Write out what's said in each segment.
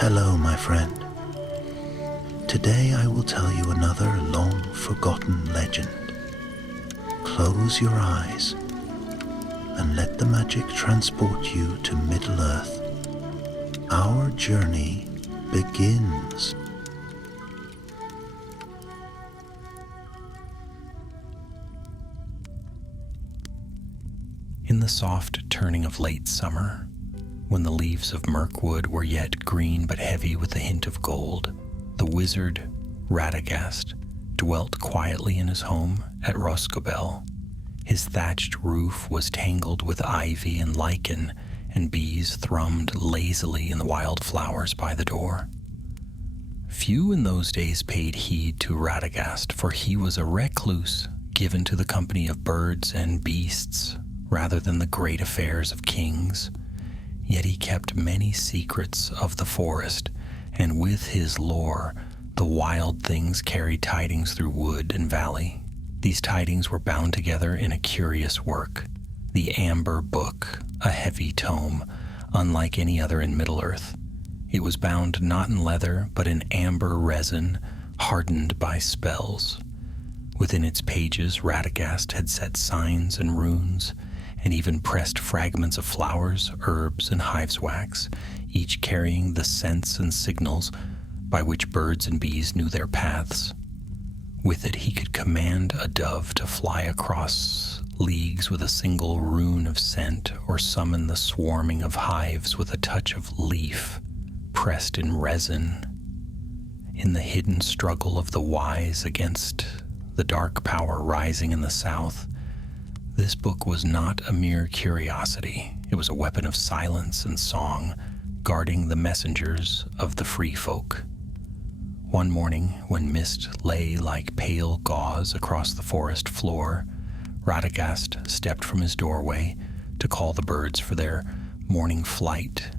Hello, my friend. Today I will tell you another long-forgotten legend. Close your eyes and let the magic transport you to Middle-earth. Our journey begins. In the soft turning of late summer, when the leaves of Mirkwood were yet green but heavy with a hint of gold, the wizard Radagast dwelt quietly in his home at Roscobel. His thatched roof was tangled with ivy and lichen, and bees thrummed lazily in the wild flowers by the door. Few in those days paid heed to Radagast, for he was a recluse given to the company of birds and beasts rather than the great affairs of kings. Yet he kept many secrets of the forest, and with his lore, the wild things carried tidings through wood and valley. These tidings were bound together in a curious work, the Amber Book, a heavy tome, unlike any other in Middle-earth. It was bound not in leather, but in amber resin, hardened by spells. Within its pages, Radagast had set signs and runes, and even pressed fragments of flowers, herbs, and hives wax, each carrying the scents and signals by which birds and bees knew their paths. With it he could command a dove to fly across leagues with a single rune of scent, or summon the swarming of hives with a touch of leaf pressed in resin. In the hidden struggle of the wise against the dark power rising in the south, this book was not a mere curiosity. It was a weapon of silence and song, guarding the messengers of the free folk. One morning, when mist lay like pale gauze across the forest floor, Radagast stepped from his doorway to call the birds for their morning flight.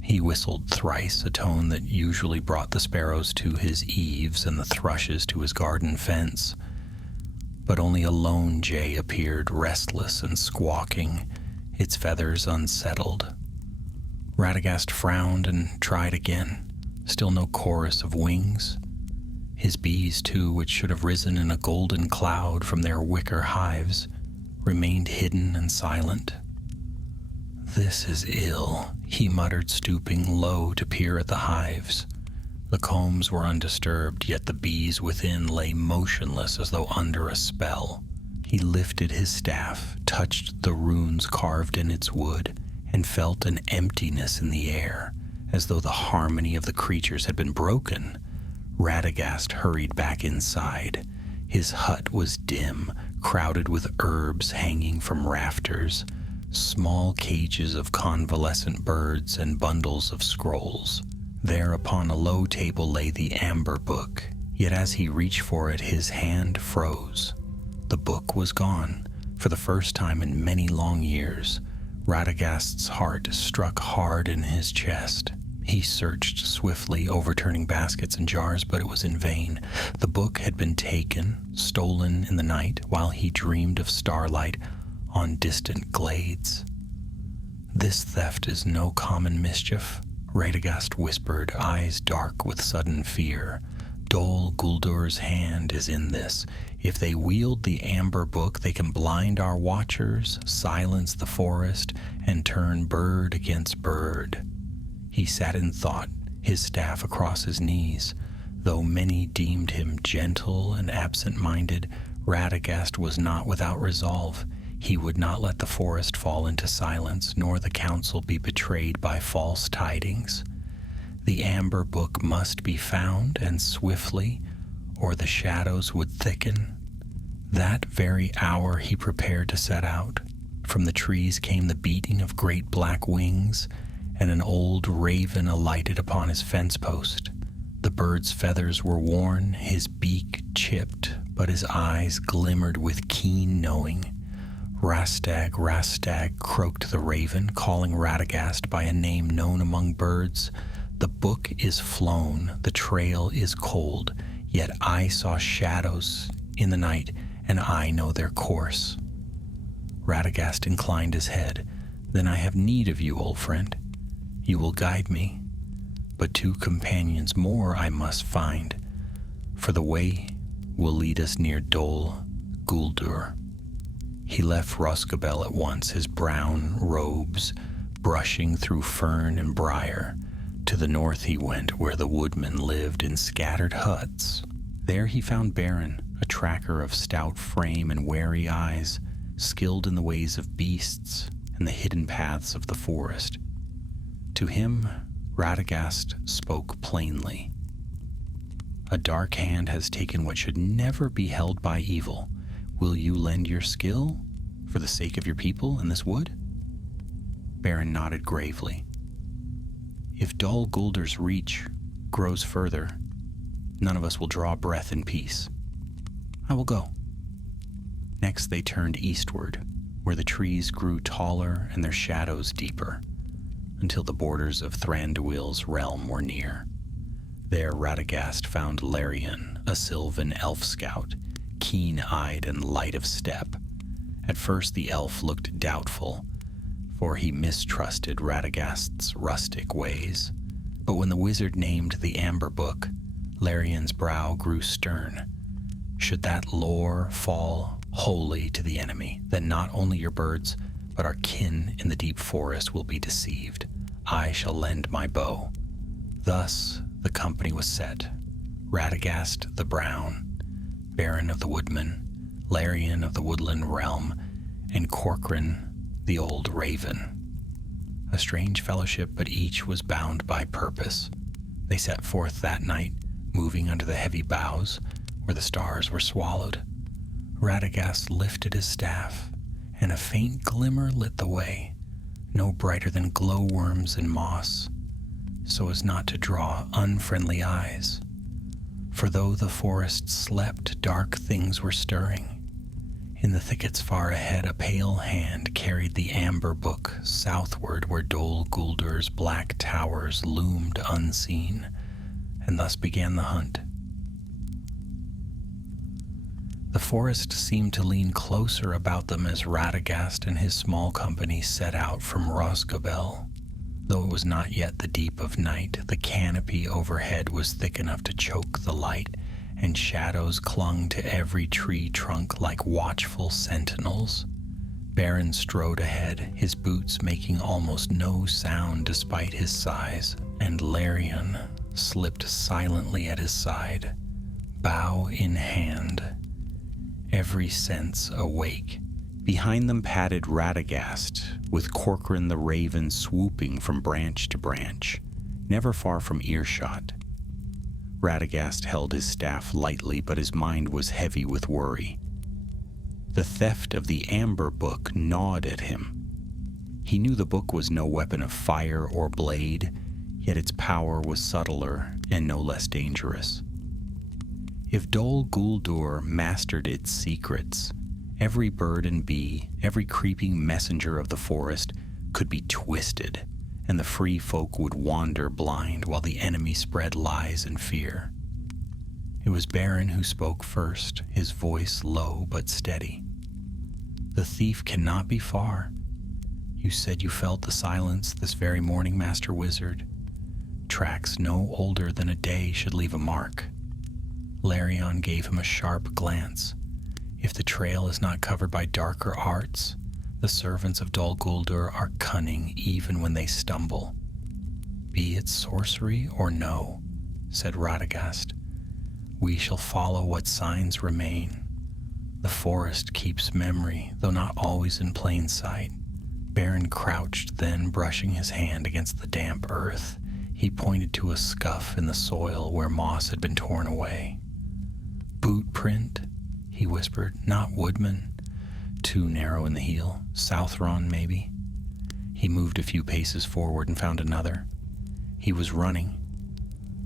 He whistled thrice, a tone that usually brought the sparrows to his eaves and the thrushes to his garden fence. But only a lone jay appeared, restless and squawking, its feathers unsettled. Radagast frowned and tried again. Still no chorus of wings. His bees, too, which should have risen in a golden cloud from their wicker hives, remained hidden and silent. "This is ill," he muttered, stooping low to peer at the hives. The combs were undisturbed, yet the bees within lay motionless as though under a spell. He lifted his staff, touched the runes carved in its wood, and felt an emptiness in the air, as though the harmony of the creatures had been broken. Radagast hurried back inside. His hut was dim, crowded with herbs hanging from rafters, small cages of convalescent birds, and bundles of scrolls. There upon a low table lay the Amber Book, yet as he reached for it, his hand froze. The book was gone. For the first time in many long years, Radagast's heart struck hard in his chest. He searched swiftly, overturning baskets and jars, but it was in vain. The book had been taken, stolen in the night, while he dreamed of starlight on distant glades. "This theft is no common mischief," Radagast whispered, eyes dark with sudden fear. "Dol Guldur's hand is in this. If they wield the Amber Book, they can blind our watchers, silence the forest, and turn bird against bird." He sat in thought, his staff across his knees. Though many deemed him gentle and absent-minded, Radagast was not without resolve. He would not let the forest fall into silence, nor the council be betrayed by false tidings. The Amber Book must be found, and swiftly, or the shadows would thicken. That very hour he prepared to set out. From the trees came the beating of great black wings, and an old raven alighted upon his fence post. The bird's feathers were worn, his beak chipped, but his eyes glimmered with keen knowing. "Rastag, Rastag," croaked the raven, calling Radagast by a name known among birds. "The book is flown, the trail is cold, yet I saw shadows in the night, and I know their course." Radagast inclined his head. "Then I have need of you, old friend. You will guide me." But 2 companions more I must find, for the way will lead us near Dol Guldur." He left Rosgobel at once, his brown robes brushing through fern and briar. To the north he went, where the woodmen lived in scattered huts. There he found Beren, a tracker of stout frame and wary eyes, skilled in the ways of beasts and the hidden paths of the forest. To him, Radagast spoke plainly. "A dark hand has taken what should never be held by evil. Will you lend your skill for the sake of your people in this wood?" Beren nodded gravely. "If Dol Guldur's reach grows further, none of us will draw breath in peace. I will go." Next they turned eastward, where the trees grew taller and their shadows deeper, until the borders of Thranduil's realm were near. There Radagast found Larion, a sylvan elf scout, keen-eyed and light of step. At first the elf looked doubtful, for he mistrusted Radagast's rustic ways. But when the wizard named the Amber Book, Larion's brow grew stern. "Should that lore fall wholly to the enemy, then not only your birds, but our kin in the deep forest will be deceived. I shall lend my bow." Thus the company was set. Radagast the Brown, Beren of the Woodmen, Larion of the Woodland Realm, and Corcoran the Old Raven. A strange fellowship, but each was bound by purpose. They set forth that night, moving under the heavy boughs where the stars were swallowed. Radagast lifted his staff, and a faint glimmer lit the way, no brighter than glowworms and moss, so as not to draw unfriendly eyes. For though the forest slept, dark things were stirring. In the thickets far ahead, a pale hand carried the Amber Book southward, where Dol Guldur's black towers loomed unseen, and thus began the hunt. The forest seemed to lean closer about them as Radagast and his small company set out from Rosgobel. Though it was not yet the deep of night, the canopy overhead was thick enough to choke the light, and shadows clung to every tree trunk like watchful sentinels. Beren strode ahead, his boots making almost no sound despite his size, and Larion slipped silently at his side, bow in hand, every sense awake. Behind them padded Radagast, with Corcoran the Raven swooping from branch to branch, never far from earshot. Radagast held his staff lightly, but his mind was heavy with worry. The theft of the Amber Book gnawed at him. He knew the book was no weapon of fire or blade, yet its power was subtler and no less dangerous. If Dol Guldur mastered its secrets, every bird and bee, every creeping messenger of the forest could be twisted, and the free folk would wander blind while the enemy spread lies and fear. It was Beren who spoke first, his voice low but steady. "The thief cannot be far. You said you felt the silence this very morning, Master Wizard. Tracks no older than a day should leave a mark." Larion gave him a sharp glance. "If the trail is not covered by darker arts, the servants of Dol Guldur are cunning even when they stumble." "Be it sorcery or no," said Radagast, "we shall follow what signs remain. The forest keeps memory, though not always in plain sight." Beren crouched then, brushing his hand against the damp earth. He pointed to a scuff in the soil where moss had been torn away. "Boot print," he whispered, "not woodman. Too narrow in the heel. Southron, maybe." He moved a few paces forward and found another. He was running.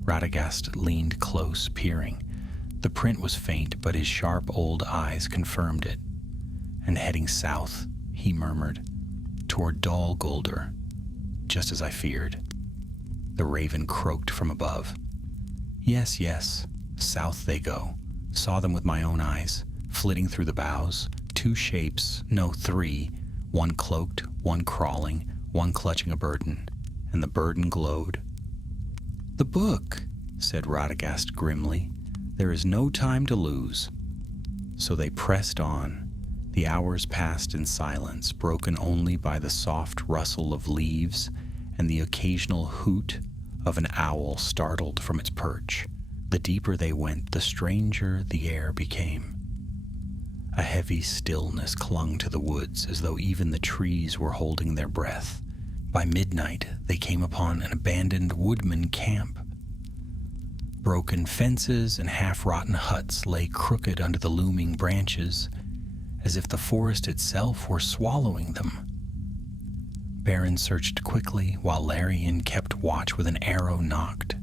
Radagast leaned close, peering. The print was faint, but his sharp old eyes confirmed it. "And heading south," he murmured, "toward Dol Guldur, just as I feared." The raven croaked from above. "Yes, yes, south they go. Saw them with my own eyes, flitting through the boughs. 2 shapes, no 3, one cloaked, one crawling, one clutching a burden, and the burden glowed." "The book," said Radagast grimly. "There is no time to lose." So they pressed on. The hours passed in silence, broken only by the soft rustle of leaves and the occasional hoot of an owl startled from its perch. The deeper they went, the stranger the air became. A heavy stillness clung to the woods, as though even the trees were holding their breath. By midnight, they came upon an abandoned woodman camp. Broken fences and half-rotten huts lay crooked under the looming branches, as if the forest itself were swallowing them. Beren searched quickly, while Larian kept watch with an arrow nocked.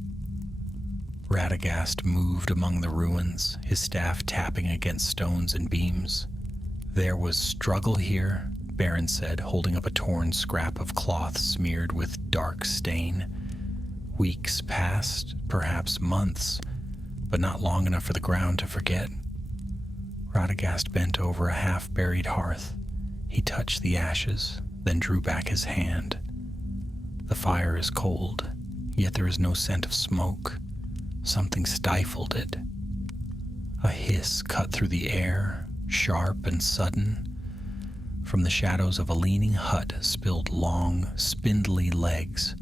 Radagast moved among the ruins, his staff tapping against stones and beams. "There was struggle here," Beren said, holding up a torn scrap of cloth smeared with dark stain. "Weeks passed, perhaps months, but not long enough for the ground to forget." Radagast bent over a half-buried hearth. He touched the ashes, then drew back his hand. "The fire is cold, yet there is no scent of smoke. Something stifled it." A hiss cut through the air, sharp and sudden. From the shadows of a leaning hut spilled long, spindly legs.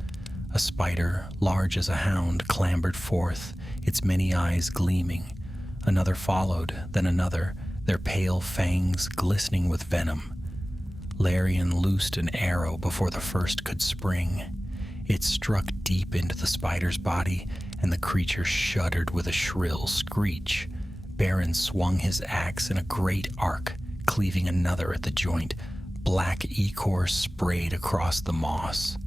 A spider, large as a hound, clambered forth, its many eyes gleaming. Another followed, then another, their pale fangs glistening with venom. Larian loosed an arrow before the first could spring. It struck deep into the spider's body, and the creature shuddered with a shrill screech. Beren swung his axe in a great arc, cleaving another at the joint. Black ichor sprayed across the moss.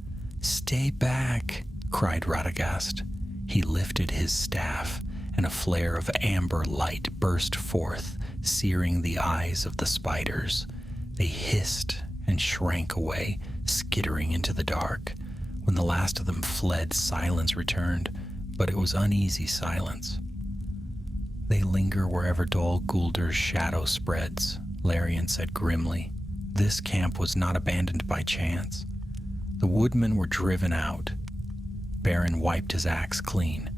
"Stay back," cried Radagast. He lifted his staff, and a flare of amber light burst forth, searing the eyes of the spiders. They hissed and shrank away, skittering into the dark. When the last of them fled, silence returned, but it was uneasy silence. "They linger wherever Dol Guldur's shadow spreads," Larian said grimly. "This camp was not abandoned by chance. The woodmen were driven out." Beren wiped his axe clean.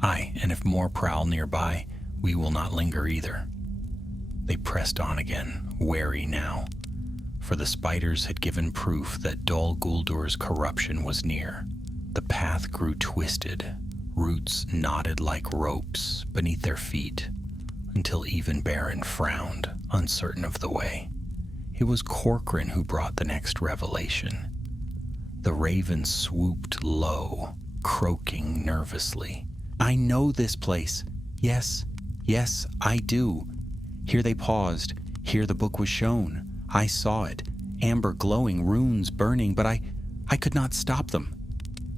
"Aye, and if more prowl nearby, we will not linger either." They pressed on again, wary now, for the spiders had given proof that Dol Guldur's corruption was near. The path grew twisted, roots knotted like ropes beneath their feet, until even Beren frowned, uncertain of the way. It was Corcoran who brought the next revelation. The raven swooped low, croaking nervously. "I know this place. Yes, I do. Here they paused. Here the book was shown. I saw it. Amber glowing, runes burning, but I could not stop them."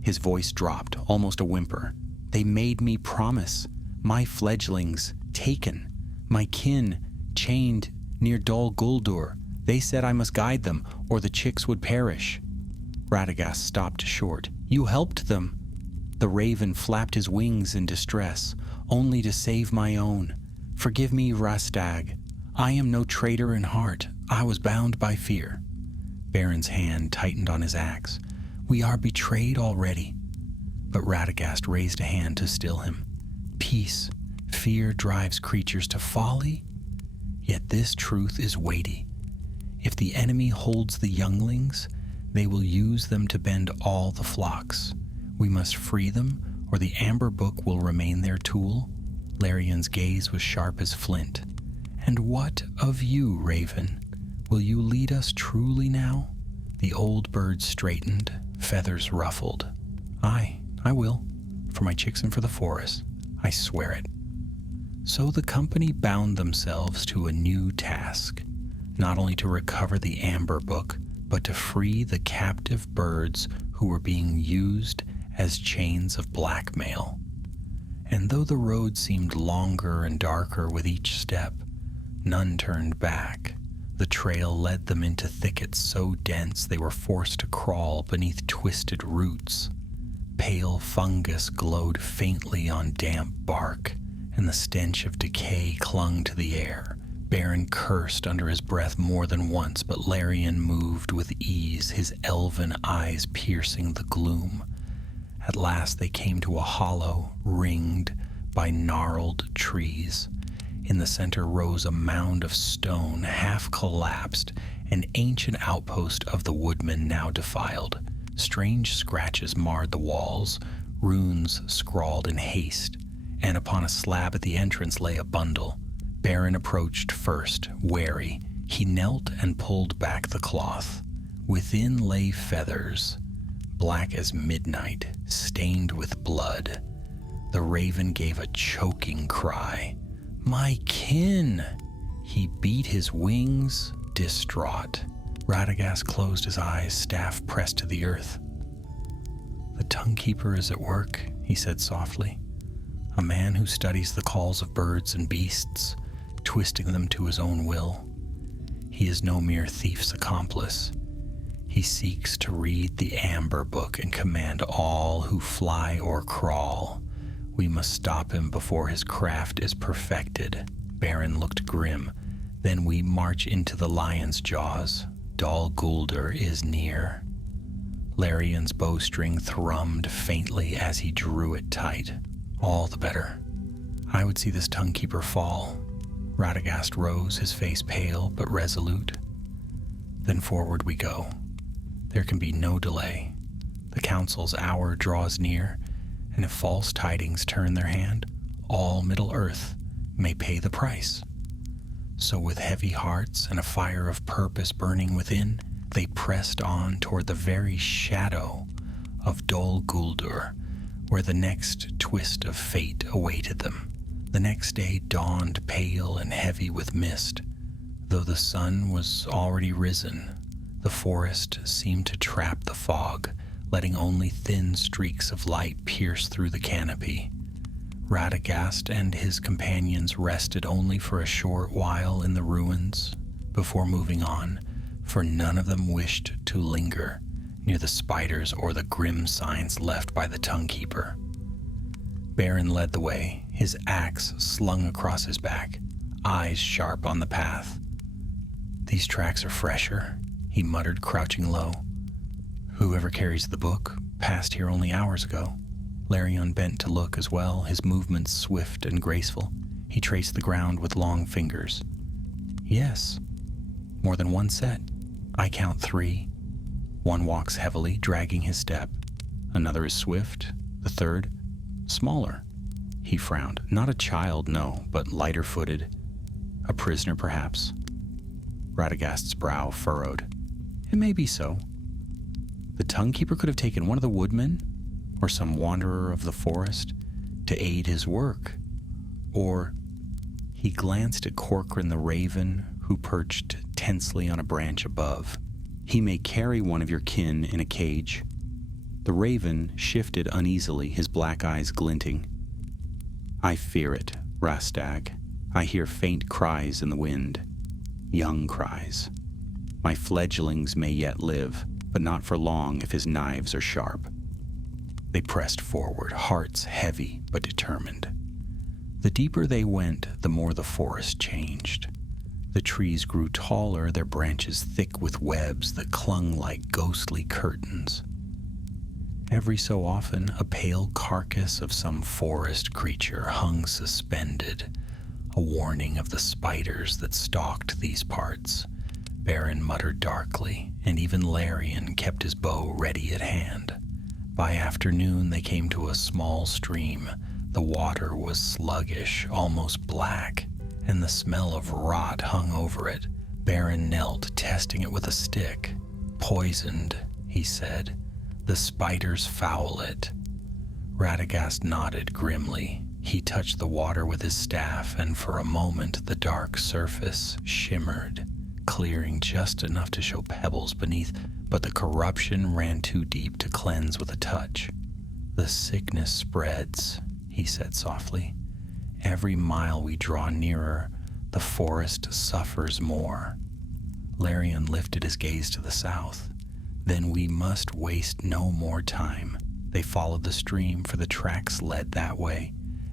His voice dropped, almost a whimper. "They made me promise. My fledglings taken. My kin chained near Dol Guldur. They said I must guide them, or the chicks would perish." Radagast stopped short. "You helped them." The raven flapped his wings in distress, only to save my own. "Forgive me, Rastag. I am no traitor in heart. I was bound by fear." Beren's hand tightened on his axe. "We are betrayed already." But Radagast raised a hand to still him. "Peace. Fear drives creatures to folly. Yet this truth is weighty. If the enemy holds the younglings, they will use them to bend all the flocks. We must free them, or the Amber Book will remain their tool." Larian's gaze was sharp as flint. "And what of you, Raven? Will you lead us truly now?" The old bird straightened, feathers ruffled. "Aye, I will. For my chicks and for the forest. I swear it." So the company bound themselves to a new task, not only to recover the Amber Book, but to free the captive birds who were being used as chains of blackmail. And though the road seemed longer and darker with each step, none turned back. The trail led them into thickets so dense they were forced to crawl beneath twisted roots. Pale fungus glowed faintly on damp bark, and the stench of decay clung to the air. Beren cursed under his breath more than once, but Larian moved with ease, his elven eyes piercing the gloom. At last they came to a hollow ringed by gnarled trees. In the center rose a mound of stone, half collapsed, an ancient outpost of the woodmen now defiled. Strange scratches marred the walls, runes scrawled in haste, and upon a slab at the entrance lay a bundle. Beren approached first, wary. He knelt and pulled back the cloth. Within lay feathers, black as midnight, stained with blood. The raven gave a choking cry. "My kin!" He beat his wings, distraught. Radagast closed his eyes, staff pressed to the earth. "The Tongue-Keeper is at work," he said softly. "A man who studies the calls of birds and beasts, twisting them to his own will. He is no mere thief's accomplice. He seeks to read the Amber Book and command all who fly or crawl. We must stop him before his craft is perfected." Beren looked grim. "Then we march into the lion's jaws. Dol Guldur is near." Larian's bowstring thrummed faintly as he drew it tight. "All the better. I would see this Tongue-Keeper fall." Radagast rose, his face pale but resolute. "Then forward we go. There can be no delay. The council's hour draws near, and if false tidings turn their hand, all Middle-earth may pay the price." So with heavy hearts and a fire of purpose burning within, they pressed on toward the very shadow of Dol Guldur, where the next twist of fate awaited them. The next day dawned pale and heavy with mist. Though the sun was already risen, the forest seemed to trap the fog, letting only thin streaks of light pierce through the canopy. Radagast and his companions rested only for a short while in the ruins before moving on, for none of them wished to linger near the spiders or the grim signs left by the Tongue-Keeper. Beren led the way, his axe slung across his back, eyes sharp on the path. "These tracks are fresher," he muttered, crouching low. "Whoever carries the book passed here only hours ago." Larion bent to look as well, his movements swift and graceful. He traced the ground with long fingers. "Yes, more than one set. I count 3. One walks heavily, dragging his step. Another is swift. The third, smaller." He frowned. "Not a child, no, but lighter-footed. A prisoner, perhaps." Radagast's brow furrowed. "It may be so. The Tongue-Keeper could have taken one of the woodmen, or some wanderer of the forest, to aid his work. Or—" He glanced at Corcoran the raven, who perched tensely on a branch above. "He may carry one of your kin in a cage." The raven shifted uneasily, his black eyes glinting. "I fear it, Rastag. I hear faint cries in the wind. Young cries. My fledglings may yet live, but not for long if his knives are sharp." They pressed forward, hearts heavy but determined. The deeper they went, the more the forest changed. The trees grew taller, their branches thick with webs that clung like ghostly curtains. Every so often, a pale carcass of some forest creature hung suspended, a warning of the spiders that stalked these parts. Beren muttered darkly, and even Larion kept his bow ready at hand. By afternoon, they came to a small stream. The water was sluggish, almost black, and the smell of rot hung over it. Beren knelt, testing it with a stick. "Poisoned," he said. "The spiders foul it." Radagast nodded grimly. He touched the water with his staff, and for a moment the dark surface shimmered, clearing just enough to show pebbles beneath, but the corruption ran too deep to cleanse with a touch. "The sickness spreads," he said softly. "Every mile we draw nearer, the forest suffers more." Larion lifted his gaze to the south. "Then we must waste no more time." They followed the stream, for the tracks led that way.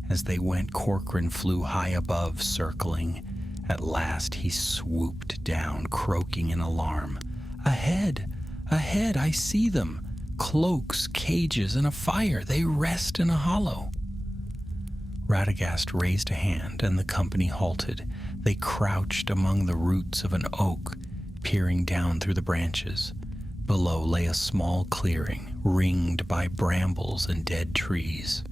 As they went, Corcoran flew high above, circling. At last he swooped down, croaking in alarm. "Ahead! Ahead! I see them! Cloaks, cages, and a fire. They rest in a hollow. Radagast raised a hand, and the company halted. They crouched among the roots of an oak, peering down through the branches. Below lay a small clearing, ringed by brambles and dead trees.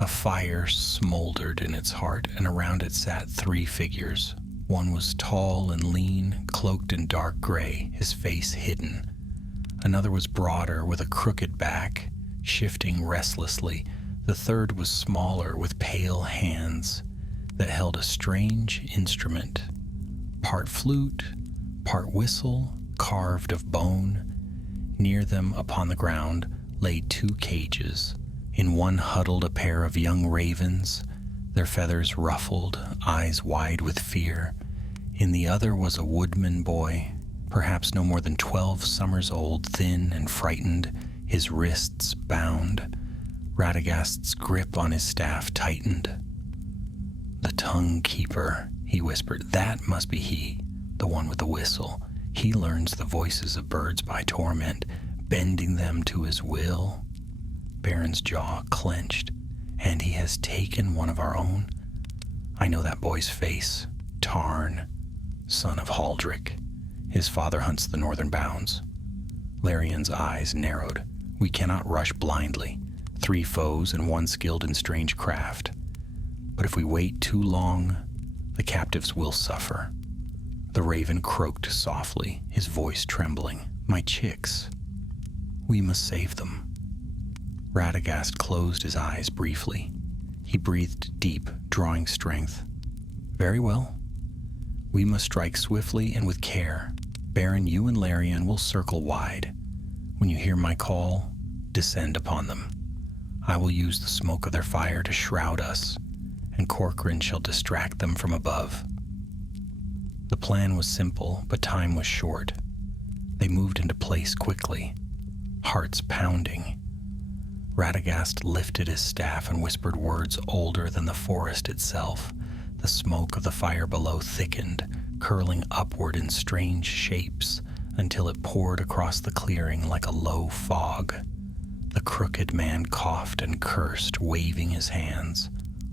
A fire smoldered in its heart, and around it sat 3 figures. One was tall and lean, cloaked in dark gray, his face hidden. Another was broader, with a crooked back, shifting restlessly. The third was smaller, with pale hands that held a strange instrument, part flute, part whistle, carved of bone. Near them, upon the ground, lay 2 cages. In one huddled a pair of young ravens, their feathers ruffled, eyes wide with fear. In the other was a woodman boy, perhaps no more than 12 summers old, thin and frightened, his wrists bound. Radagast's grip on his staff tightened. "The tongue keeper," he whispered. "That must be he, the one with the whistle. He learns the voices of birds by torment, bending them to his will." Baron's jaw clenched. "And he has taken one of our own? I know that boy's face. Tarn, son of Haldrick. His father hunts the northern bounds." Larion's eyes narrowed. "We cannot rush blindly. 3 foes and 1 skilled in strange craft. But if we wait too long, the captives will suffer." The raven croaked softly, his voice trembling. "My chicks. We must save them." Radagast closed his eyes briefly. He breathed deep, drawing strength. "Very well. We must strike swiftly and with care. Baron, you and Larion will circle wide. When you hear my call, descend upon them. I will use the smoke of their fire to shroud us, and Corcoran shall distract them from above." The plan was simple, but time was short. They moved into place quickly, hearts pounding. Radagast lifted his staff and whispered words older than the forest itself. The smoke of the fire below thickened, curling upward in strange shapes until it poured across the clearing like a low fog. The crooked man coughed and cursed, waving his hands.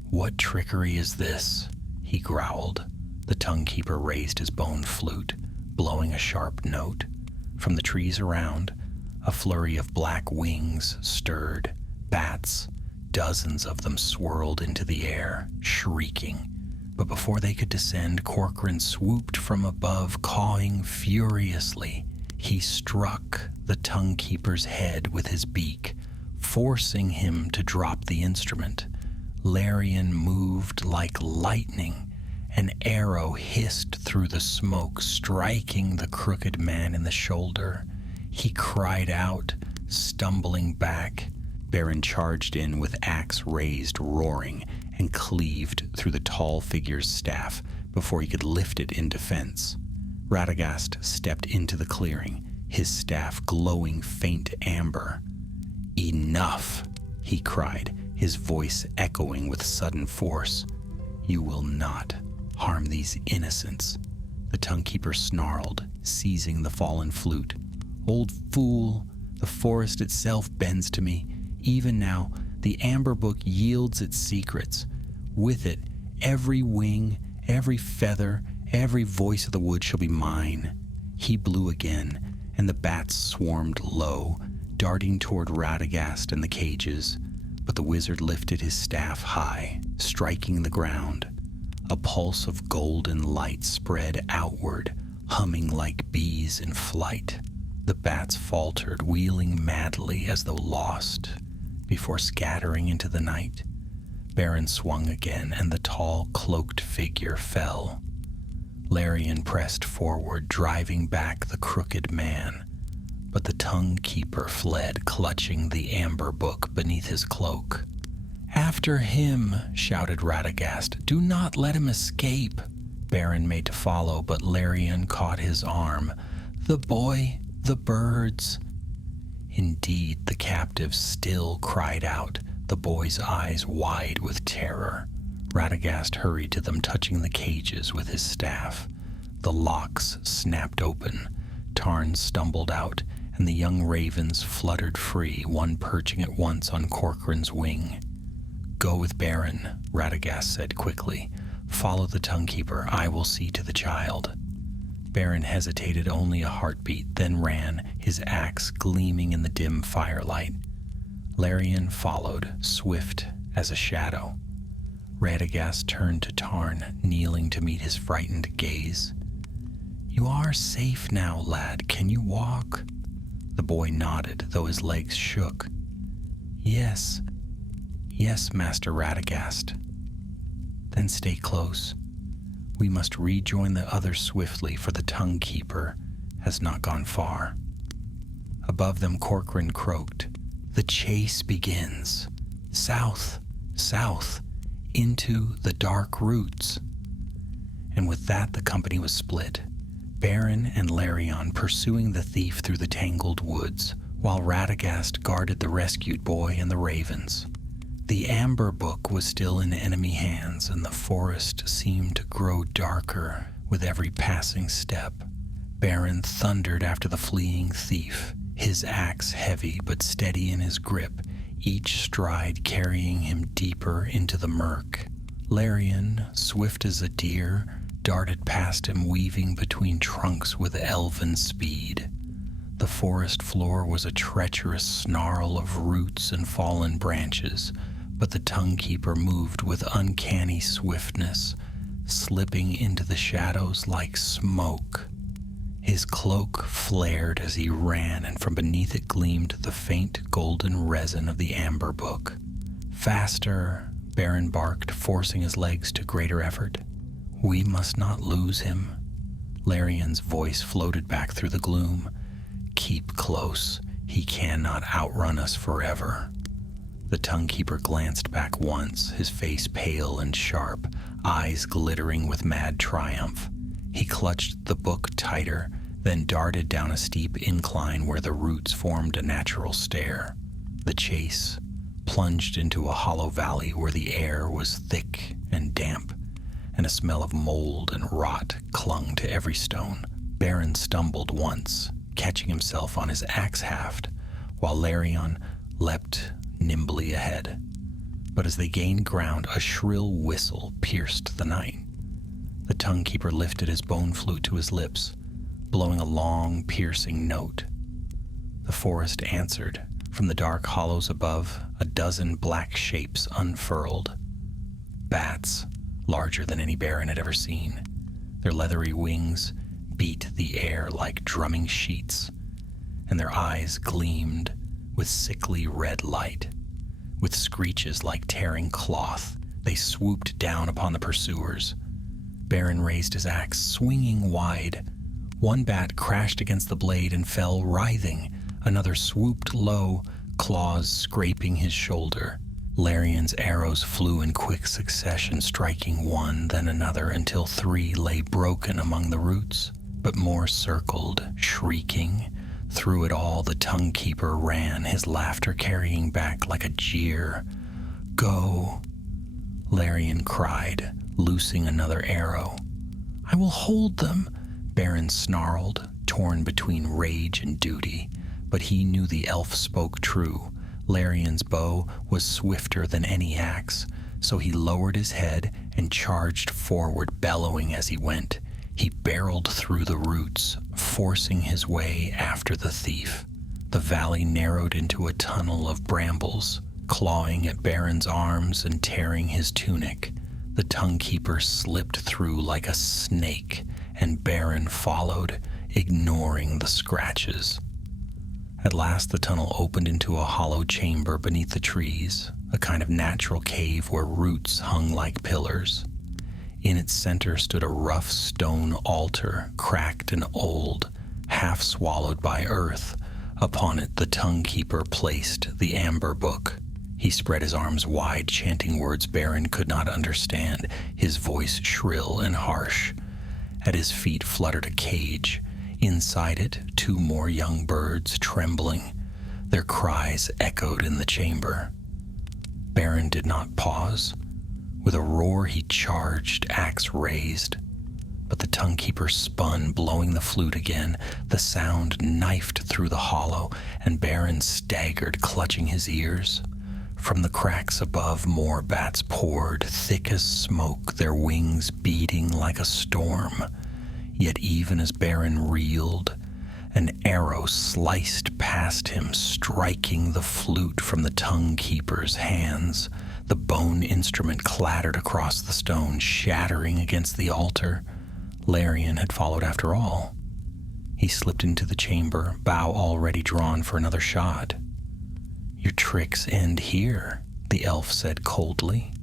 "What trickery is this?" he growled. The tongue keeper raised his bone flute, blowing a sharp note. From the trees around, a flurry of black wings stirred. Bats, dozens of them, swirled into the air, shrieking. But before they could descend, Corcoran swooped from above, cawing furiously. He struck the tongue keeper's head with his beak, forcing him to drop the instrument. Larion moved like lightning. An arrow hissed through the smoke, striking the crooked man in the shoulder. He cried out, stumbling back. Baron charged in with axe raised, roaring, and cleaved through the tall figure's staff before he could lift it in defense. Radagast stepped into the clearing, his staff glowing faint amber. "Enough!" he cried, his voice echoing with sudden force. "You will not harm these innocents." The tongue keeper snarled, seizing the fallen flute. "Old fool, the forest itself bends to me. Even now, the amber book yields its secrets. With it, every wing, every feather, every voice of the wood shall be mine." He blew again, and the bats swarmed low, darting toward Radagast and the cages. But the wizard lifted his staff high, striking the ground. A pulse of golden light spread outward, humming like bees in flight. The bats faltered, wheeling madly as though lost, before scattering into the night. Baron swung again, and the tall, cloaked figure fell. Larion pressed forward, driving back the crooked man. But the tongue keeper fled, clutching the amber book beneath his cloak. "After him!" shouted Radagast. "Do not let him escape!" Baron made to follow, but Larion caught his arm. "The boy, the birds!" Indeed, the captives still cried out, the boy's eyes wide with terror. Radagast hurried to them, touching the cages with his staff. The locks snapped open. Tarn stumbled out, and the young ravens fluttered free, one perching at once on Corcoran's wing. "Go with Baron," Radagast said quickly. "Follow the Tongue-Keeper. I will see to the child." Baron hesitated only a heartbeat, then ran, his axe gleaming in the dim firelight. Larian followed, swift as a shadow. Radagast turned to Tarn, kneeling to meet his frightened gaze. "You are safe now, lad. Can you walk?" The boy nodded, though his legs shook. Yes, Master Radagast." "Then stay close. We must rejoin the others swiftly, for the Tongue-Keeper has not gone far." Above them Corcoran croaked, "The chase begins. South, south, into the dark roots." And with that the company was split, Baron and Larion pursuing the thief through the tangled woods, while Radagast guarded the rescued boy and the ravens. The amber book was still in enemy hands, and the forest seemed to grow darker with every passing step. Baron thundered after the fleeing thief, his axe heavy but steady in his grip, each stride carrying him deeper into the murk. Larion, swift as a deer, darted past him, weaving between trunks with elven speed. The forest floor was a treacherous snarl of roots and fallen branches, but the Tongue-Keeper moved with uncanny swiftness, slipping into the shadows like smoke. His cloak flared as he ran, and from beneath it gleamed the faint golden resin of the amber book. "Faster," Baron barked, forcing his legs to greater effort. "We must not lose him." Larion's voice floated back through the gloom. "Keep close. He cannot outrun us forever." The Tongue-Keeper glanced back once, his face pale and sharp, eyes glittering with mad triumph. He clutched the book tighter, then darted down a steep incline where the roots formed a natural stair. The chase plunged into a hollow valley where the air was thick and damp, and a smell of mold and rot clung to every stone. Baron stumbled once, catching himself on his axe haft, while Larion leapt nimbly ahead. But as they gained ground, a shrill whistle pierced the night. The Tongue-Keeper lifted his bone flute to his lips, blowing a long, piercing note. The forest answered. From the dark hollows above, a dozen black shapes unfurled. Bats, larger than any Baron had ever seen. Their leathery wings beat the air like drumming sheets, and their eyes gleamed with sickly red light. With screeches like tearing cloth, they swooped down upon the pursuers. Baron raised his axe, swinging wide. One bat crashed against the blade and fell writhing. Another swooped low, claws scraping his shoulder. Larion's arrows flew in quick succession, striking one, then another, until 3 lay broken among the roots. But more circled, shrieking. Through it all, the Tongue-Keeper ran, his laughter carrying back like a jeer. "Go," Larion cried, loosing another arrow. "I will hold them," Baron snarled, torn between rage and duty. But he knew the elf spoke true. Larion's bow was swifter than any axe, so he lowered his head and charged forward, bellowing as he went. He barreled through the roots, forcing his way after the thief. The valley narrowed into a tunnel of brambles, clawing at Baron's arms and tearing his tunic. The Tongue-Keeper slipped through like a snake, and Baron followed, ignoring the scratches. At last the tunnel opened into a hollow chamber beneath the trees, a kind of natural cave where roots hung like pillars. In its center stood a rough stone altar, cracked and old, half swallowed by earth. Upon it the Tongue-Keeper placed the amber book. He spread his arms wide, chanting words Baron could not understand, his voice shrill and harsh. At his feet fluttered a cage. Inside it, 2 more young birds, trembling. Their cries echoed in the chamber. Baron did not pause. With a roar he charged, axe raised. But the tongue-keeper spun, blowing the flute again. The sound knifed through the hollow, and Beren staggered, clutching his ears. From the cracks above, more bats poured, thick as smoke, their wings beating like a storm. Yet even as Beren reeled, an arrow sliced past him, striking the flute from the tongue-keeper's hands. The bone instrument clattered across the stone, shattering against the altar. Larian had followed after all. He slipped into the chamber, bow already drawn for another shot. "Your tricks end here," the elf said coldly.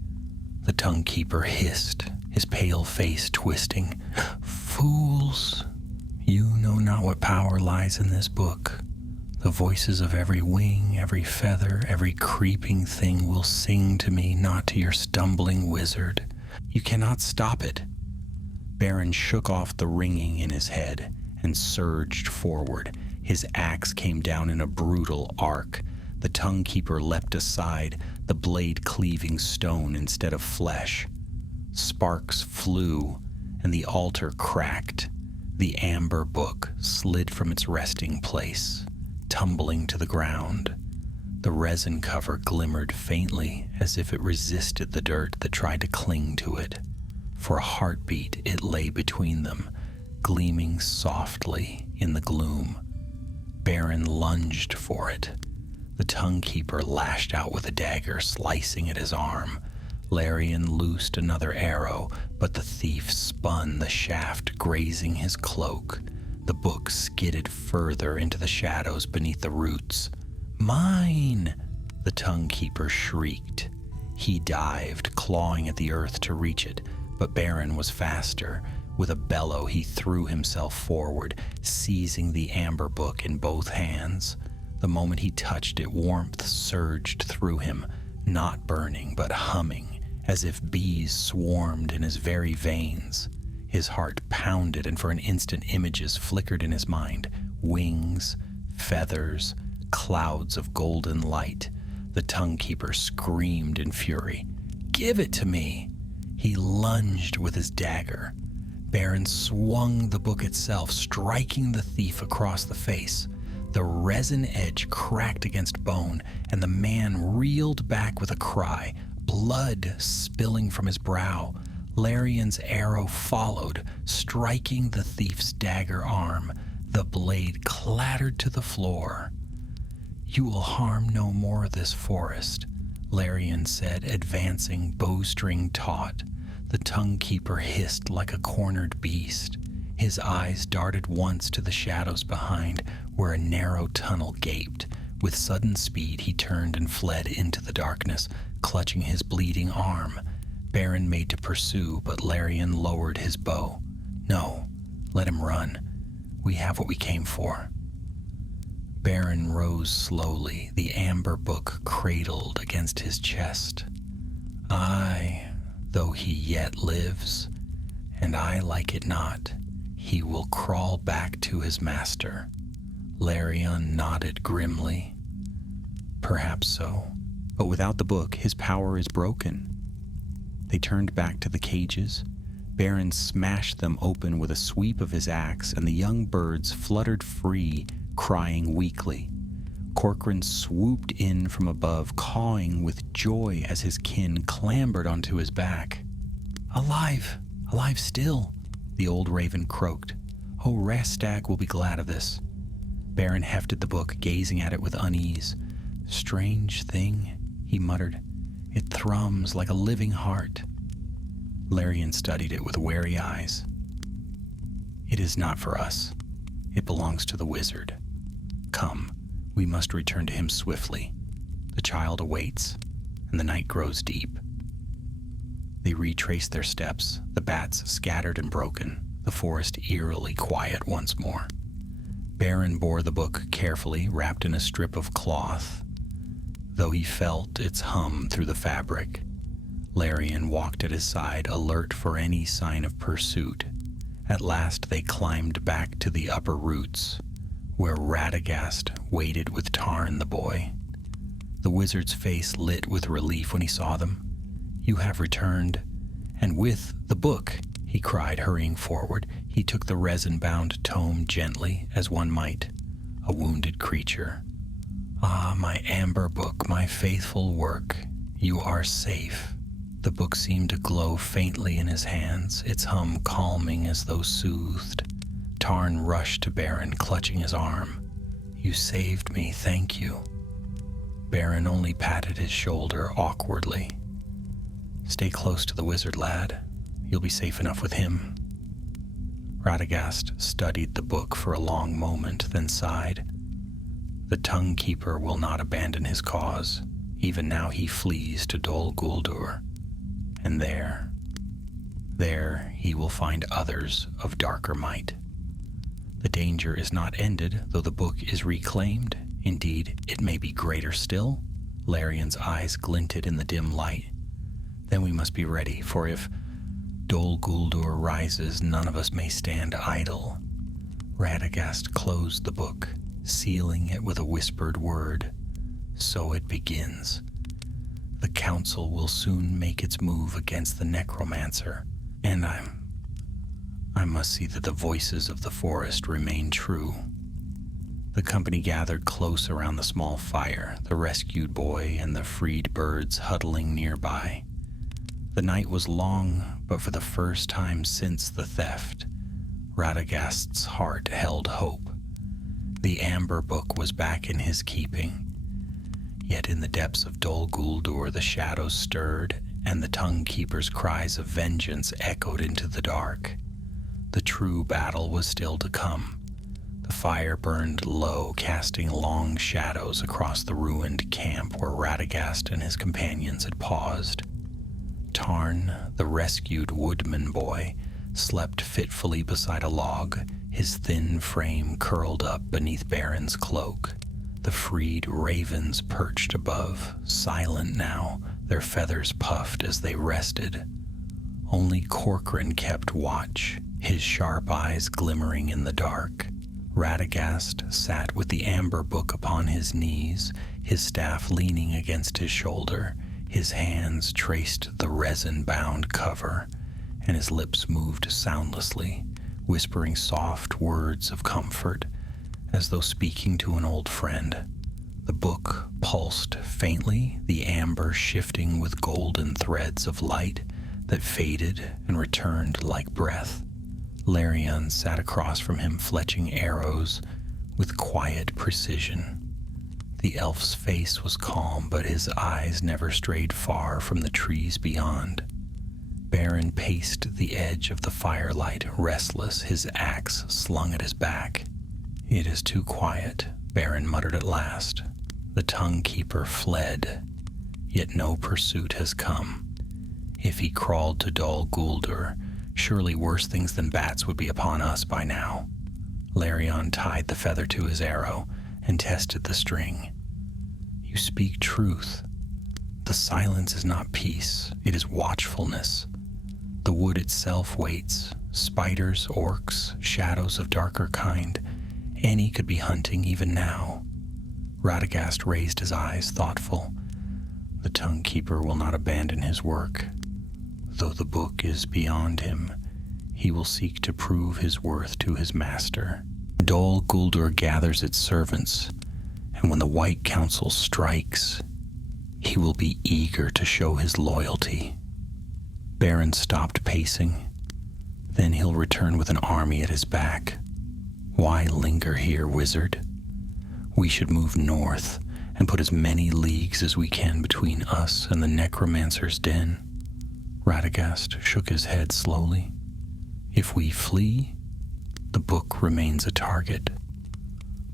The tongue-keeper hissed, his pale face twisting. "Fools! You know not what power lies in this book. The voices of every wing, every feather, every creeping thing will sing to me, not to your stumbling wizard. You cannot stop it." Beren shook off the ringing in his head and surged forward. His axe came down in a brutal arc. The tongue-keeper leapt aside, the blade cleaving stone instead of flesh. Sparks flew, and the altar cracked. The amber book slid from its resting place, tumbling to the ground. The resin cover glimmered faintly, as if it resisted the dirt that tried to cling to it. For a heartbeat it lay between them, gleaming softly in the gloom. Beren lunged for it. The tongue-keeper lashed out with a dagger, slicing at his arm. Larian loosed another arrow, but the thief spun the shaft, grazing his cloak. The book skidded further into the shadows beneath the roots. "Mine!" the tongue-keeper shrieked. He dived, clawing at the earth to reach it, but Beren was faster. With a bellow, he threw himself forward, seizing the amber book in both hands. The moment he touched it, warmth surged through him, not burning, but humming, as if bees swarmed in his very veins. His heart pounded, and for an instant images flickered in his mind. Wings, feathers, clouds of golden light. The tongue-keeper screamed in fury. "Give it to me!" He lunged with his dagger. Beren swung the book itself, striking the thief across the face. The resin edge cracked against bone, and the man reeled back with a cry, blood spilling from his brow. Larian's arrow followed, striking the thief's dagger arm. The blade clattered to the floor. "You will harm no more this forest," Larian said, advancing, bowstring taut. The tongue-keeper hissed like a cornered beast. His eyes darted once to the shadows behind, where a narrow tunnel gaped. With sudden speed, he turned and fled into the darkness, clutching his bleeding arm. Beren made to pursue, but Larian lowered his bow. "No, let him run. We have what we came for." Beren rose slowly, the amber book cradled against his chest. "Aye, though he yet lives, and I like it not, he will crawl back to his master." Larian nodded grimly. "Perhaps so, but without the book, his power is broken." They turned back to the cages. Beren smashed them open with a sweep of his axe, and the young birds fluttered free, crying weakly. Corcoran swooped in from above, cawing with joy as his kin clambered onto his back. "Alive! Alive still!" the old raven croaked. "Oh, Rastag will be glad of this." Beren hefted the book, gazing at it with unease. "Strange thing," he muttered. "It thrums like a living heart." Larian studied it with wary eyes. "It is not for us. It belongs to the wizard. Come, we must return to him swiftly. The child awaits, and the night grows deep." They retraced their steps, the bats scattered and broken, the forest eerily quiet once more. Beren bore the book carefully, wrapped in a strip of cloth. Though he felt its hum through the fabric, Larian walked at his side, alert for any sign of pursuit. At last they climbed back to the upper roots, where Radagast waited with Tarn the boy. The wizard's face lit with relief when he saw them. "You have returned, and with the book," he cried, hurrying forward. He took the resin-bound tome gently, as one might a wounded creature. "Ah, my amber book, my faithful work, you are safe." The book seemed to glow faintly in his hands, its hum calming as though soothed. Tarn rushed to Baron, clutching his arm. "You saved me, thank you." Baron only patted his shoulder awkwardly. "Stay close to the wizard, lad. You'll be safe enough with him." Radagast studied the book for a long moment, then sighed. The Tongue Keeper will not abandon his cause. Even now he flees to Dol Guldur. And there he will find others of darker might. The danger is not ended, though the book is reclaimed. Indeed, it may be greater still. Larian's eyes glinted in the dim light. Then we must be ready, for if Dol Guldur rises, none of us may stand idle. Radagast closed the book, sealing it with a whispered word. So it begins. The council will soon make its move against the necromancer, and I must see that the voices of the forest remain true. The company gathered close around the small fire, the rescued boy and the freed birds huddling nearby. The night was long, but for the first time since the theft, Radagast's heart held hope. The amber book was back in his keeping. Yet in the depths of Dol Guldur the shadows stirred, and the Tongue Keeper's cries of vengeance echoed into the dark. The true battle was still to come. The fire burned low, casting long shadows across the ruined camp where Radagast and his companions had paused. Tarn, the rescued woodman boy, slept fitfully beside a log, his thin frame curled up beneath Baron's cloak. The freed ravens perched above, silent now, their feathers puffed as they rested. Only Corcoran kept watch, his sharp eyes glimmering in the dark. Radagast sat with the amber book upon his knees, his staff leaning against his shoulder. His hands traced the resin-bound cover, and his lips moved soundlessly, whispering soft words of comfort, as though speaking to an old friend. The book pulsed faintly, the amber shifting with golden threads of light that faded and returned like breath. Larian sat across from him, fletching arrows with quiet precision. The elf's face was calm, but his eyes never strayed far from the trees beyond. Baron paced the edge of the firelight, restless, his axe slung at his back. "It is too quiet," Baron muttered at last. "The Tongue Keeper fled, yet no pursuit has come. If he crawled to Dol Guldur, surely worse things than bats would be upon us by now." Larian tied the feather to his arrow and tested the string. "You speak truth. The silence is not peace, it is watchfulness. The wood itself waits. Spiders, orcs, shadows of darker kind. Any could be hunting even now." Radagast raised his eyes, thoughtful. "The Tongue Keeper will not abandon his work. Though the book is beyond him, he will seek to prove his worth to his master. Dol Guldur gathers its servants, and when the White Council strikes, he will be eager to show his loyalty." Baron stopped pacing. "Then he'll return with an army at his back. Why linger here, wizard? We should move north and put as many leagues as we can between us and the necromancer's den." Radagast shook his head slowly. "If we flee, the book remains a target.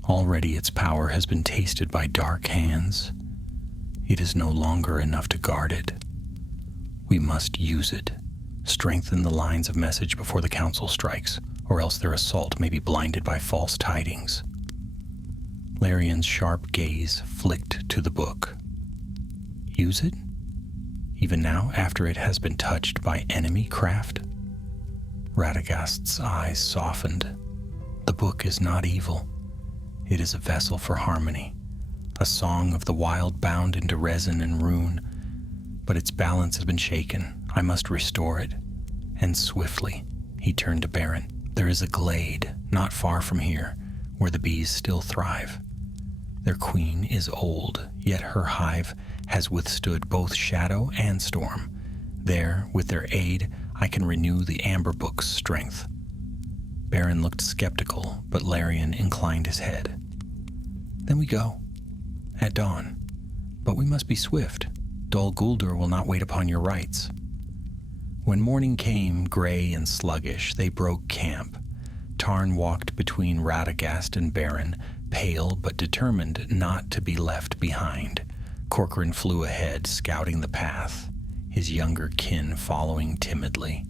Already its power has been tasted by dark hands. It is no longer enough to guard it. We must use it, strengthen the lines of message before the council strikes, or else their assault may be blinded by false tidings." Larian's sharp gaze flicked to the book. "Use it? Even now, after it has been touched by enemy craft?" Radagast's eyes softened. "The book is not evil. It is a vessel for harmony, a song of the wild bound into resin and rune. But its balance has been shaken. I must restore it. And swiftly, he turned to Beren. There is a glade not far from here where the bees still thrive. Their queen is old, yet her hive has withstood both shadow and storm. There, with their aid, I can renew the Amber Book's strength. Beren looked skeptical, but Larian inclined his head. Then we go. At dawn. But we must be swift. Dol Guldur will not wait upon your rights. When morning came, gray and sluggish, they broke camp. Tarn walked between Radagast and Beren, pale but determined not to be left behind. Corcoran flew ahead, scouting the path, his younger kin following timidly.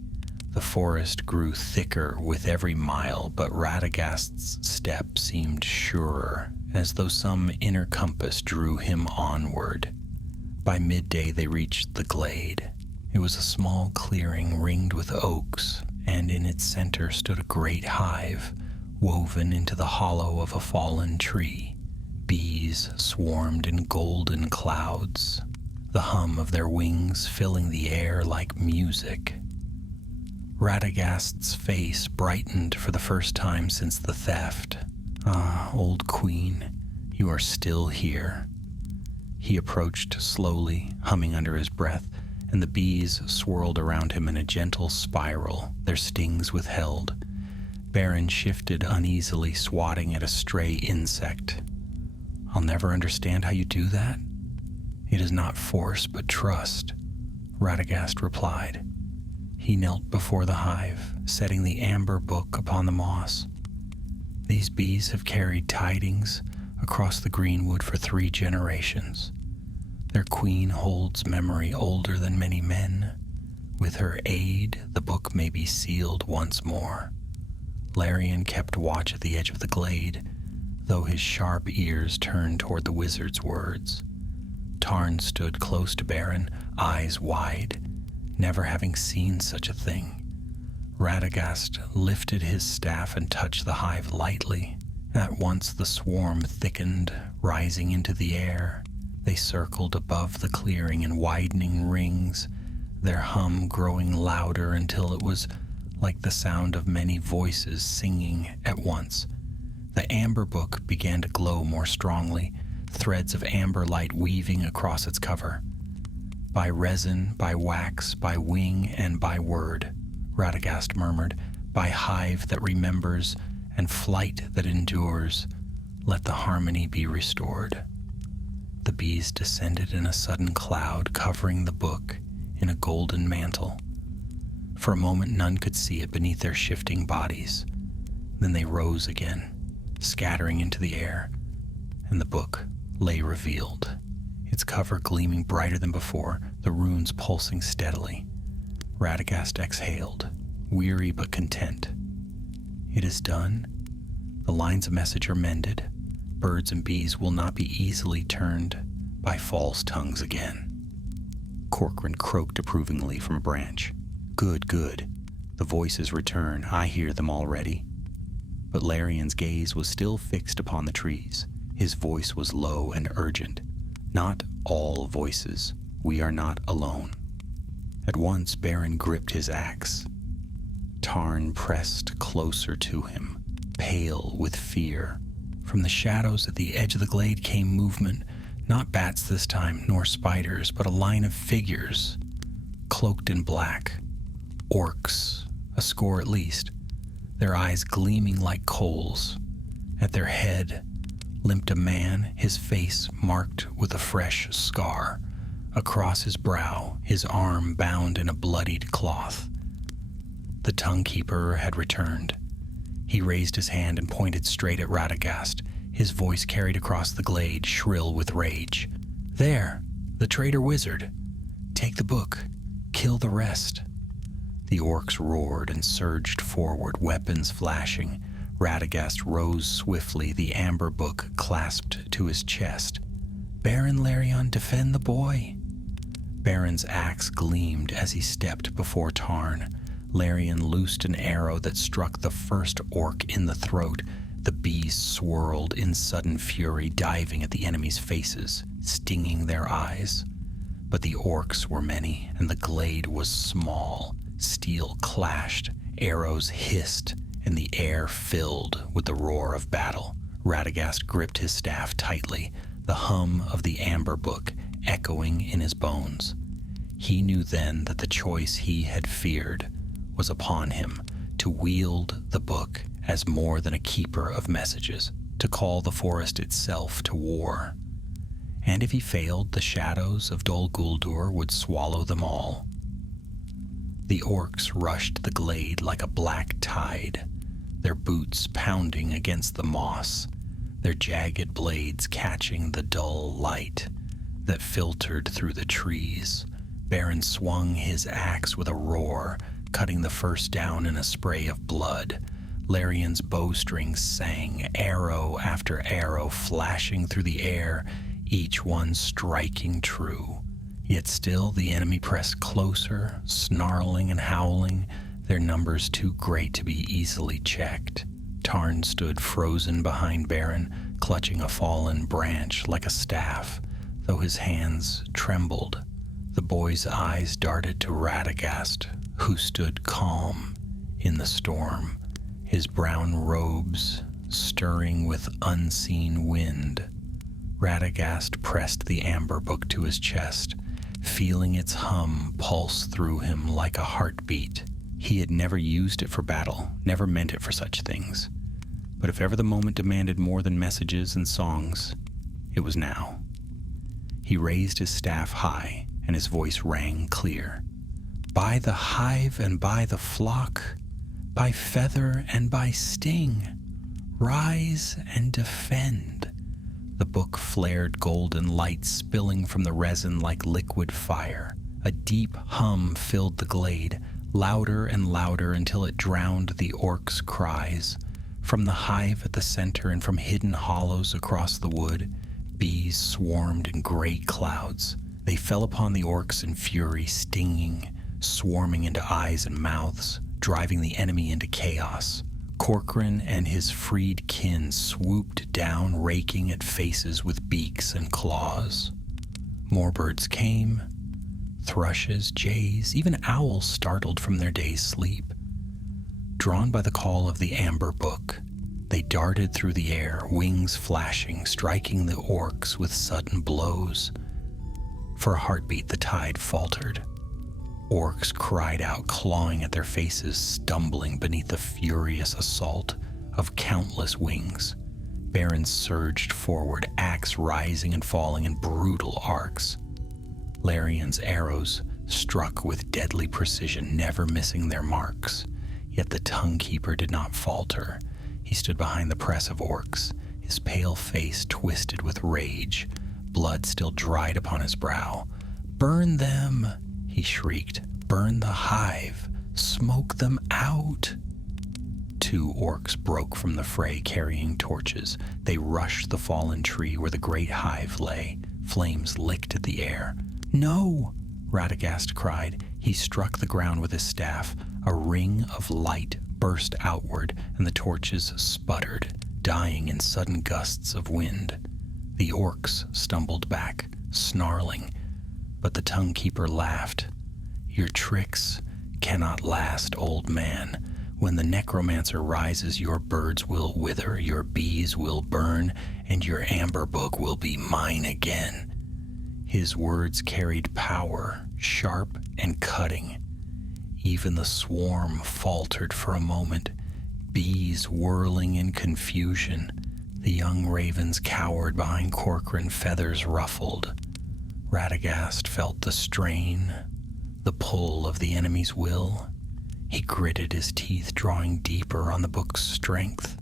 The forest grew thicker with every mile, but Radagast's step seemed surer, as though some inner compass drew him onward. By midday they reached the glade. It was a small clearing ringed with oaks, and in its center stood a great hive, woven into the hollow of a fallen tree. Bees swarmed in golden clouds, the hum of their wings filling the air like music. Radagast's face brightened for the first time since the theft. Ah, old queen, you are still here. He approached slowly, humming under his breath, and the bees swirled around him in a gentle spiral, their stings withheld. Beren shifted uneasily, swatting at a stray insect. I'll never understand how you do that. It is not force, but trust, Radagast replied. He knelt before the hive, setting the Amber Book upon the moss. These bees have carried tidings across the greenwood for 3 generations. Their queen holds memory older than many men. With her aid, the book may be sealed once more. Larian kept watch at the edge of the glade, though his sharp ears turned toward the wizard's words. Tarn stood close to Beren, eyes wide, never having seen such a thing. Radagast lifted his staff and touched the hive lightly. At once the swarm thickened, rising into the air. They circled above the clearing in widening rings, their hum growing louder until it was like the sound of many voices singing at once. The Amber Book began to glow more strongly, threads of amber light weaving across its cover. By resin, by wax, by wing, and by word, Radagast murmured, by hive that remembers and flight that endures, let the harmony be restored. The bees descended in a sudden cloud, covering the book in a golden mantle. For a moment none could see it beneath their shifting bodies. Then they rose again, scattering into the air, and the book lay revealed, its cover gleaming brighter than before, the runes pulsing steadily. Radagast exhaled, weary but content. It is done. The lines of message are mended. Birds and bees will not be easily turned by false tongues again. Corcoran croaked approvingly from a branch. Good, good. The voices return. I hear them already. But Larian's gaze was still fixed upon the trees. His voice was low and urgent. Not all voices. We are not alone. At once Beren gripped his axe. Tarn pressed closer to him, pale with fear. From the shadows at the edge of the glade came movement, not bats this time, nor spiders, but a line of figures, cloaked in black. Orcs, a score at least, their eyes gleaming like coals. At their head limped a man, his face marked with a fresh scar. Across his brow, his arm bound in a bloodied cloth. The tongue-keeper had returned. He raised his hand and pointed straight at Radagast. His voice carried across the glade, shrill with rage. There, the traitor wizard. Take the book. Kill the rest. The orcs roared and surged forward, weapons flashing. Radagast rose swiftly, the Amber Book clasped to his chest. Baron Larion, defend the boy. Beren's axe gleamed as he stepped before Tarn. Larion loosed an arrow that struck the first orc in the throat. The bees swirled in sudden fury, diving at the enemy's faces, stinging their eyes. But the orcs were many, and the glade was small. Steel clashed, arrows hissed, and the air filled with the roar of battle. Radagast gripped his staff tightly, the hum of the amber book echoing in his bones. He knew then that the choice he had feared was upon him, to wield the book as more than a keeper of messages, to call the forest itself to war. And if he failed, the shadows of Dol Guldur would swallow them all. The orcs rushed the glade like a black tide, their boots pounding against the moss, their jagged blades catching the dull light that filtered through the trees. Beren swung his axe with a roar, cutting the first down in a spray of blood. Larian's bowstrings sang, arrow after arrow flashing through the air, each one striking true. Yet still the enemy pressed closer, snarling and howling, their numbers too great to be easily checked. Tarn stood frozen behind Beren, clutching a fallen branch like a staff, though his hands trembled. The boy's eyes darted to Radagast, who stood calm in the storm, his brown robes stirring with unseen wind. Radagast pressed the amber book to his chest, feeling its hum pulse through him like a heartbeat. He had never used it for battle, never meant it for such things. But if ever the moment demanded more than messages and songs, it was now. He raised his staff high, and his voice rang clear. By the hive and by the flock, by feather and by sting, rise and defend. The book flared golden light spilling from the resin like liquid fire. A deep hum filled the glade, louder and louder until it drowned the orcs' cries. From the hive at the center and from hidden hollows across the wood, bees swarmed in great clouds. They fell upon the orcs in fury, stinging, swarming into eyes and mouths, driving the enemy into chaos. Corcoran and his freed kin swooped down, raking at faces with beaks and claws. More birds came, thrushes, jays, even owls startled from their day's sleep. Drawn by the call of the amber book, they darted through the air, wings flashing, striking the orcs with sudden blows. For a heartbeat, the tide faltered. Orcs cried out, clawing at their faces, stumbling beneath the furious assault of countless wings. Beren surged forward, axe rising and falling in brutal arcs. Larian's arrows struck with deadly precision, never missing their marks. Yet the Tongue Keeper did not falter. He stood behind the press of orcs, his pale face twisted with rage, blood still dried upon his brow. "Burn them!" he shrieked. "Burn the hive! Smoke them out!" Two orcs broke from the fray carrying torches. They rushed the fallen tree where the great hive lay. Flames licked at the air. "No!" Radagast cried. He struck the ground with his staff. A ring of light burst outward, and the torches sputtered, dying in sudden gusts of wind. The orcs stumbled back, snarling, but the Tongue Keeper laughed. "Your tricks cannot last, old man. When the necromancer rises, your birds will wither, your bees will burn, and your amber book will be mine again." His words carried power, sharp and cutting. Even the swarm faltered for a moment, bees whirling in confusion. The young ravens cowered behind Corcoran, feathers ruffled. Radagast felt the strain, the pull of the enemy's will. He gritted his teeth, drawing deeper on the book's strength.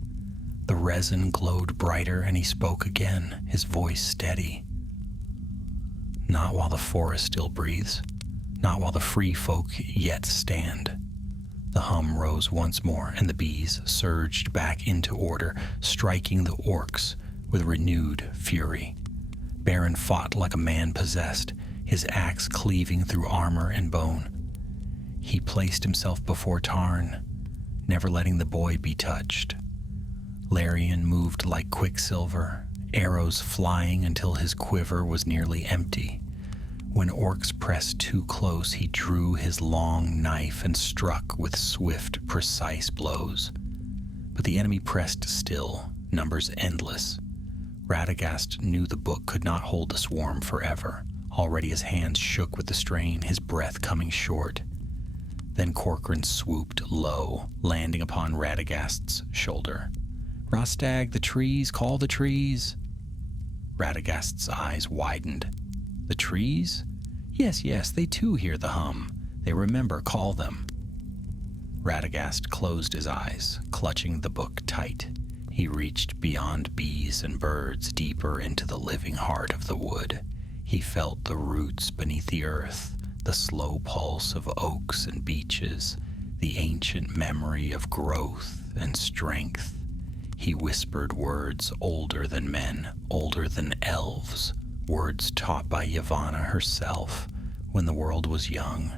The resin glowed brighter, and he spoke again, his voice steady. "Not while the forest still breathes, not while the free folk yet stand." The hum rose once more, and the bees surged back into order, striking the orcs with renewed fury. Beren fought like a man possessed, his axe cleaving through armor and bone. He placed himself before Tarn, never letting the boy be touched. Larian moved like quicksilver, arrows flying until his quiver was nearly empty. When orcs pressed too close, he drew his long knife and struck with swift, precise blows. But the enemy pressed still, numbers endless. Radagast knew the book could not hold the swarm forever. Already his hands shook with the strain, his breath coming short. Then Corcoran swooped low, landing upon Radagast's shoulder. "Rostag, the trees, call the trees." Radagast's eyes widened. "The trees? Yes, they too hear the hum. They remember, call them." Radagast closed his eyes, clutching the book tight. He reached beyond bees and birds, deeper into the living heart of the wood. He felt the roots beneath the earth, the slow pulse of oaks and beeches, the ancient memory of growth and strength. He whispered words older than men, older than elves, words taught by Yavanna herself when the world was young.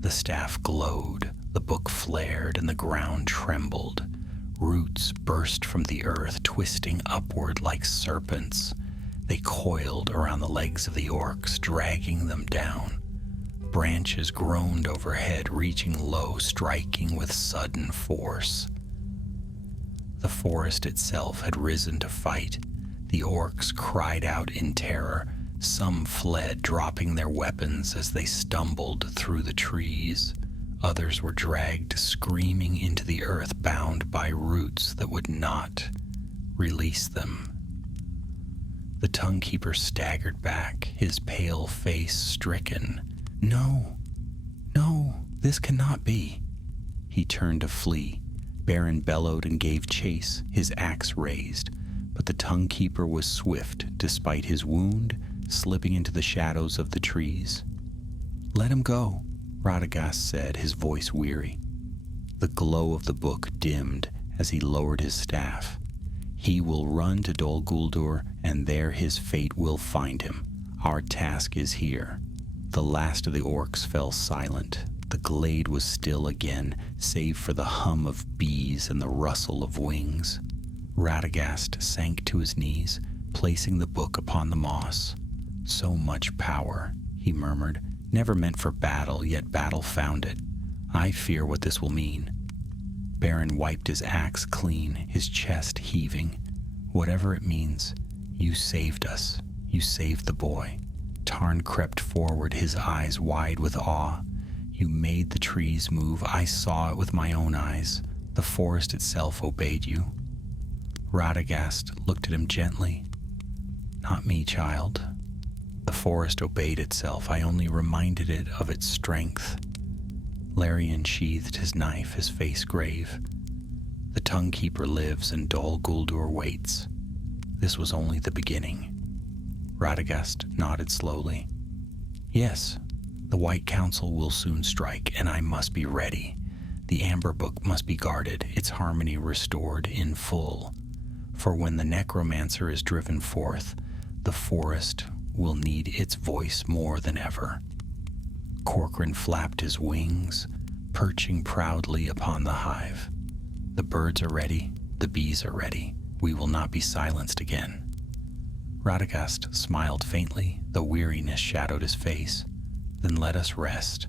The staff glowed, the book flared, and the ground trembled. Roots burst from the earth, twisting upward like serpents. They coiled around the legs of the orcs, dragging them down. Branches groaned overhead, reaching low, striking with sudden force. The forest itself had risen to fight. The orcs cried out in terror. Some fled, dropping their weapons as they stumbled through the trees. Others were dragged screaming into the earth, bound by roots that would not release them. The tongue keeper staggered back, his pale face stricken. No, this cannot be." He turned to flee. Baron bellowed and gave chase, his axe raised. But the tongue keeper was swift, despite his wound, slipping into the shadows of the trees. "Let him go," Radagast said, his voice weary. The glow of the book dimmed as he lowered his staff. "He will run to Dol Guldur, and there his fate will find him. Our task is here." The last of the orcs fell silent. The glade was still again, save for the hum of bees and the rustle of wings. Radagast sank to his knees, placing the book upon the moss. "So much power," he murmured, "never meant for battle, yet battle found it. I fear what this will mean." Baron wiped his axe clean, his chest heaving. "Whatever it means, you saved us. You saved the boy." Tarn crept forward, his eyes wide with awe. "You made the trees move. I saw it with my own eyes. The forest itself obeyed you." Radagast looked at him gently. "Not me, child. The forest obeyed itself. I only reminded it of its strength." Larian sheathed his knife, his face grave. "The tongue keeper lives and Dol Guldur waits. This was only the beginning." Radagast nodded slowly. "Yes, the White Council will soon strike, and I must be ready. The Amber Book must be guarded, its harmony restored in full. For when the necromancer is driven forth, the forest will need its voice more than ever." Corcoran flapped his wings, perching proudly upon the hive. "The birds are ready, the bees are ready. We will not be silenced again." Radagast smiled faintly, though weariness shadowed his face. "Then let us rest.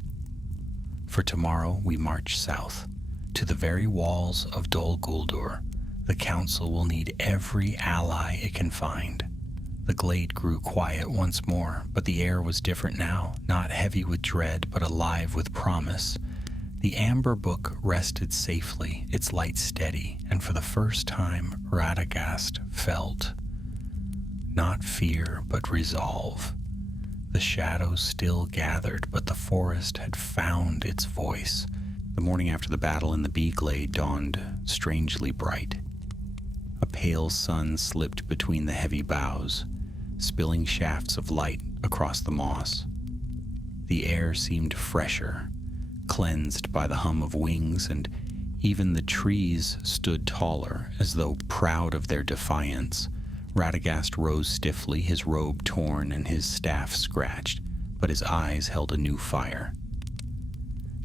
For tomorrow we march south, to the very walls of Dol Guldur. The council will need every ally it can find." The glade grew quiet once more, but the air was different now, not heavy with dread, but alive with promise. The Amber Book rested safely, its light steady, and for the first time Radagast felt not fear, but resolve. The shadows still gathered, but the forest had found its voice. The morning after the battle in the bee glade dawned strangely bright. A pale sun slipped between the heavy boughs, spilling shafts of light across the moss. The air seemed fresher, cleansed by the hum of wings, and even the trees stood taller, as though proud of their defiance. Radagast rose stiffly, his robe torn and his staff scratched, but his eyes held a new fire.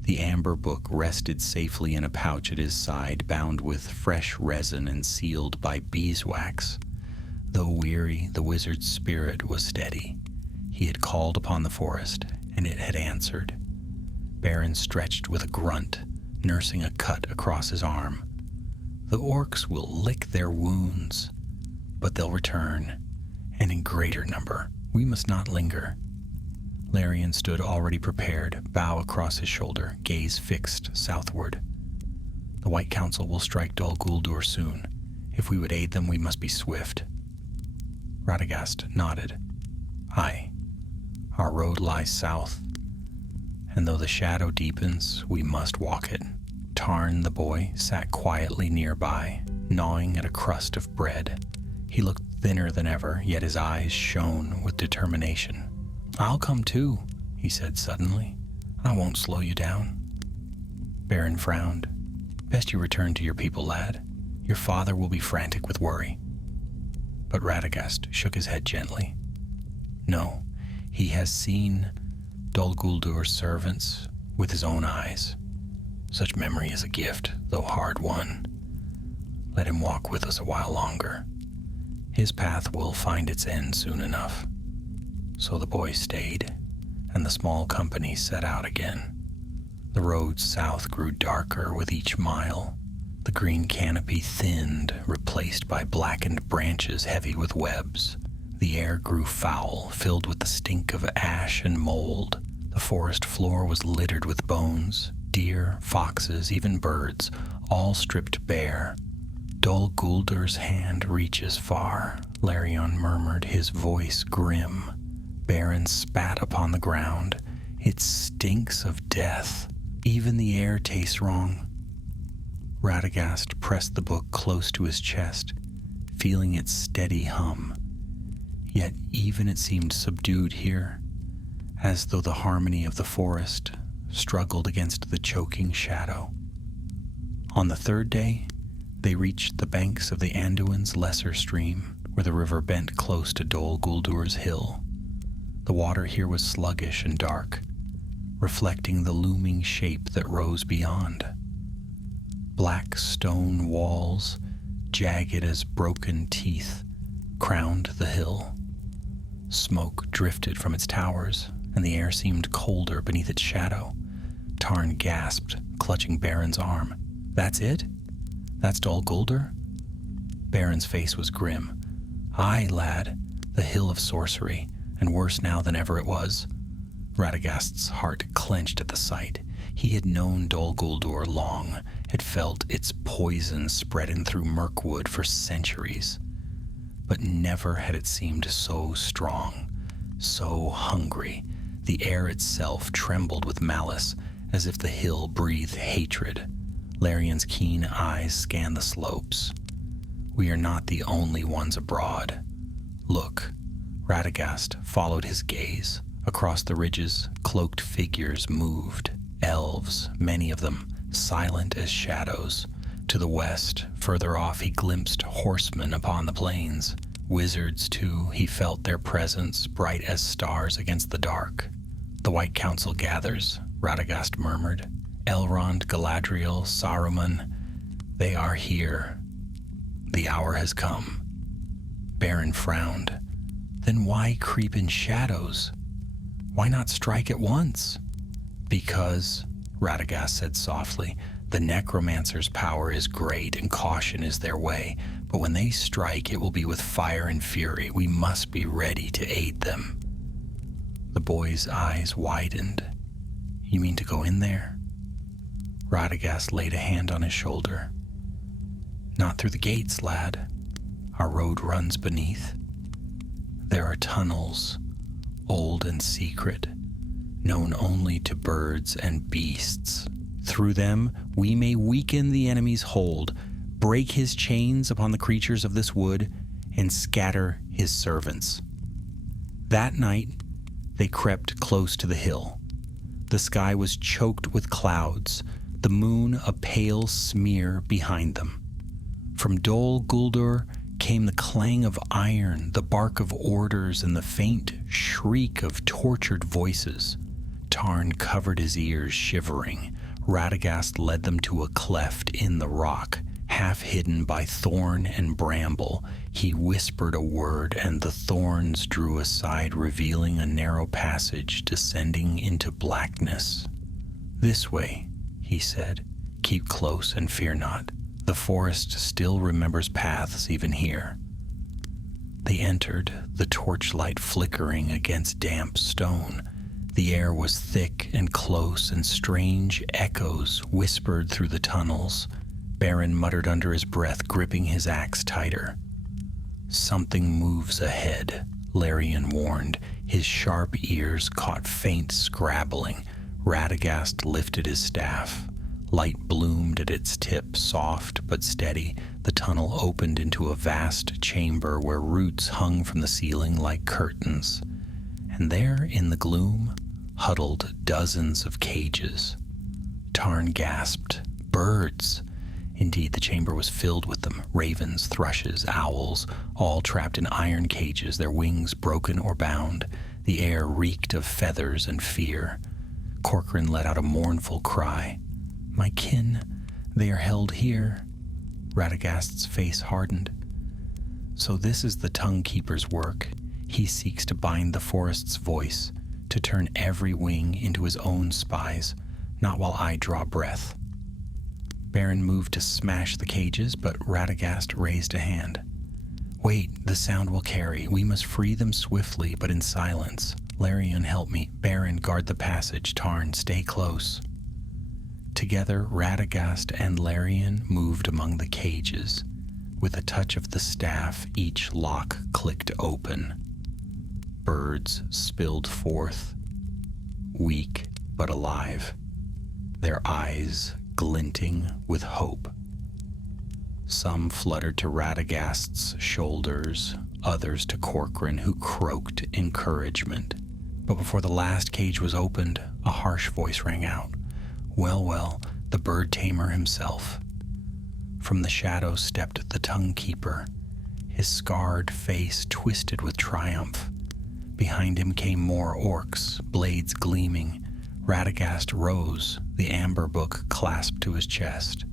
The Amber Book rested safely in a pouch at his side, bound with fresh resin and sealed by beeswax. Though weary, the wizard's spirit was steady. He had called upon the forest, and it had answered. Beren stretched with a grunt, nursing a cut across his arm. The orcs will lick their wounds, but they'll return, and in greater number. We must not linger. Larian stood already prepared, bow across his shoulder, gaze fixed southward. The White Council will strike Dol Guldur soon. If we would aid them, we must be swift. Radagast nodded. Aye. Our road lies south, and though the shadow deepens, we must walk it. Tarn, the boy, sat quietly nearby, gnawing at a crust of bread. He looked thinner than ever, yet his eyes shone with determination. I'll come too, he said suddenly. I won't slow you down. Beren frowned. Best you return to your people, lad. Your father will be frantic with worry. But Radagast shook his head gently. No, he has seen Dol Guldur's servants with his own eyes. Such memory is a gift, though hard won. Let him walk with us a while longer. His path will find its end soon enough. So the boy stayed, and the small company set out again. The road south grew darker with each mile. The green canopy thinned, replaced by blackened branches heavy with webs. The air grew foul, filled with the stink of ash and mold. The forest floor was littered with bones. Deer, foxes, even birds, all stripped bare. Dol Guldur's hand reaches far, Larion murmured, his voice grim. Beren spat upon the ground. It stinks of death. Even the air tastes wrong. Radagast pressed the book close to his chest, feeling its steady hum. Yet even it seemed subdued here, as though the harmony of the forest struggled against the choking shadow. On the third day, they reached the banks of the Anduin's lesser stream, where the river bent close to Dol Guldur's hill. The water here was sluggish and dark, reflecting the looming shape that rose beyond. Black stone walls, jagged as broken teeth, crowned the hill. Smoke drifted from its towers, and the air seemed colder beneath its shadow. Tarn gasped, clutching Beren's arm. That's it? That's Dol Guldur? Beren's face was grim. Aye, lad, the hill of sorcery, and worse now than ever it was. Radagast's heart clenched at the sight. He had known Dol Guldur long, had felt its poison spreading through Mirkwood for centuries. But never had it seemed so strong, so hungry. The air itself trembled with malice, as if the hill breathed hatred. Larion's keen eyes scanned the slopes. We are not the only ones abroad. Look. Radagast followed his gaze. Across the ridges, cloaked figures moved. Elves, many of them, silent as shadows. To the west, further off, he glimpsed horsemen upon the plains. Wizards, too, he felt their presence, bright as stars against the dark. The White Council gathers, Radagast murmured. Elrond, Galadriel, Saruman, they are here. The hour has come. Beren frowned. Then why creep in shadows? Why not strike at once? Because, Radagast said softly, the necromancer's power is great and caution is their way, but when they strike, it will be with fire and fury. We must be ready to aid them. The boy's eyes widened. You mean to go in there? Radagast laid a hand on his shoulder. Not through the gates, lad. Our road runs beneath. There are tunnels, old and secret, known only to birds and beasts. Through them, we may weaken the enemy's hold, break his chains upon the creatures of this wood, and scatter his servants. That night, they crept close to the hill. The sky was choked with clouds, the moon a pale smear behind them. From Dol Guldur came the clang of iron, the bark of orders, and the faint shriek of tortured voices. Tarn covered his ears, shivering. Radagast led them to a cleft in the rock, Half hidden by thorn and bramble, he whispered a word, and the thorns drew aside, revealing a narrow passage descending into blackness. "This way," he said. "Keep close and fear not. The forest still remembers paths even here." They entered, the torchlight flickering against damp stone. The air was thick and close, and strange echoes whispered through the tunnels. Baron muttered under his breath, gripping his axe tighter. "Something moves ahead," Larian warned. His sharp ears caught faint scrabbling. Radagast lifted his staff. Light bloomed at its tip, soft but steady. The tunnel opened into a vast chamber where roots hung from the ceiling like curtains. And there, in the gloom, huddled dozens of cages. Tarn gasped. "Birds!" Indeed, the chamber was filled with them. Ravens, thrushes, owls, all trapped in iron cages, their wings broken or bound. The air reeked of feathers and fear. Corcoran let out a mournful cry. "My kin, they are held here." Radagast's face hardened. "So this is the Tongue Keeper's work. He seeks to bind the forest's voice, to turn every wing into his own spies, not while I draw breath." Baron moved to smash the cages, but Radagast raised a hand. "Wait, the sound will carry. We must free them swiftly, but in silence. Larian, help me. Baron, guard the passage. Tarn, stay close." Together, Radagast and Larian moved among the cages. With a touch of the staff, each lock clicked open. Birds spilled forth, weak but alive, their eyes glinting with hope. Some fluttered to Radagast's shoulders, others to Corcoran, who croaked encouragement. But before the last cage was opened, a harsh voice rang out. Well, well, the bird tamer himself. From the shadows stepped the Tongue Keeper, his scarred face twisted with triumph. Behind him came more orcs, blades gleaming. Radagast rose, the amber book clasped to his chest.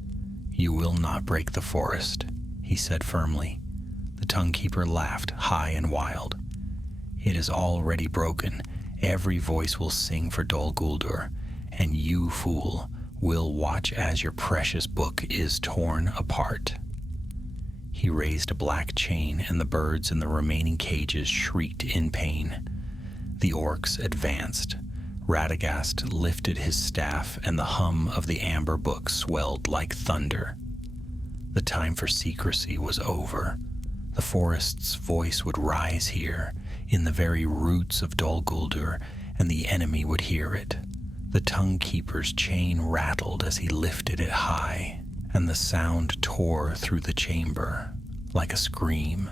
"You will not break the forest," he said firmly. The Tongue Keeper laughed, high and wild. "It is already broken. Every voice will sing for Dol Guldur, and you, fool, will watch as your precious book is torn apart." He raised a black chain, and the birds in the remaining cages shrieked in pain. The orcs advanced. Radagast lifted his staff, and the hum of the amber book swelled like thunder. The time for secrecy was over. The forest's voice would rise here, in the very roots of Dol Guldur, and the enemy would hear it. The Tongue Keeper's chain rattled as he lifted it high, and the sound tore through the chamber like a scream.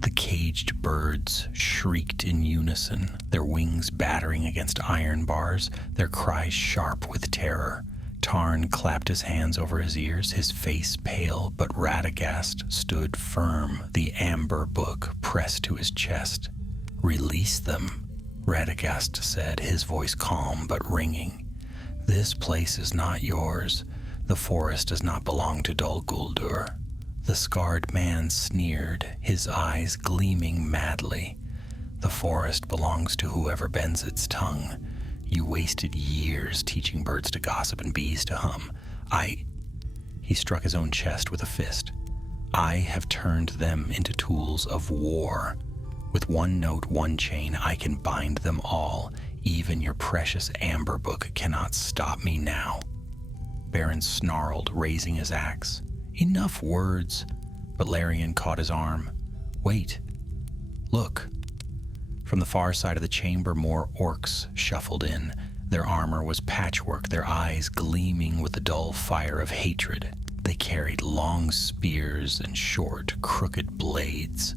The caged birds shrieked in unison, their wings battering against iron bars, their cries sharp with terror. Tarn clapped his hands over his ears, his face pale, but Radagast stood firm, the amber book pressed to his chest. "Release them," Radagast said, his voice calm but ringing. "This place is not yours. The forest does not belong to Dol Guldur." The scarred man sneered, his eyes gleaming madly. "The forest belongs to whoever bends its tongue. You wasted years teaching birds to gossip and bees to hum. He struck his own chest with a fist. "I have turned them into tools of war. With one note, one chain, I can bind them all. Even your precious amber book cannot stop me now." Baron snarled, raising his axe. "Enough words," but Larian caught his arm. "Wait. Look." From the far side of the chamber, more orcs shuffled in. Their armor was patchwork, their eyes gleaming with the dull fire of hatred. They carried long spears and short, crooked blades,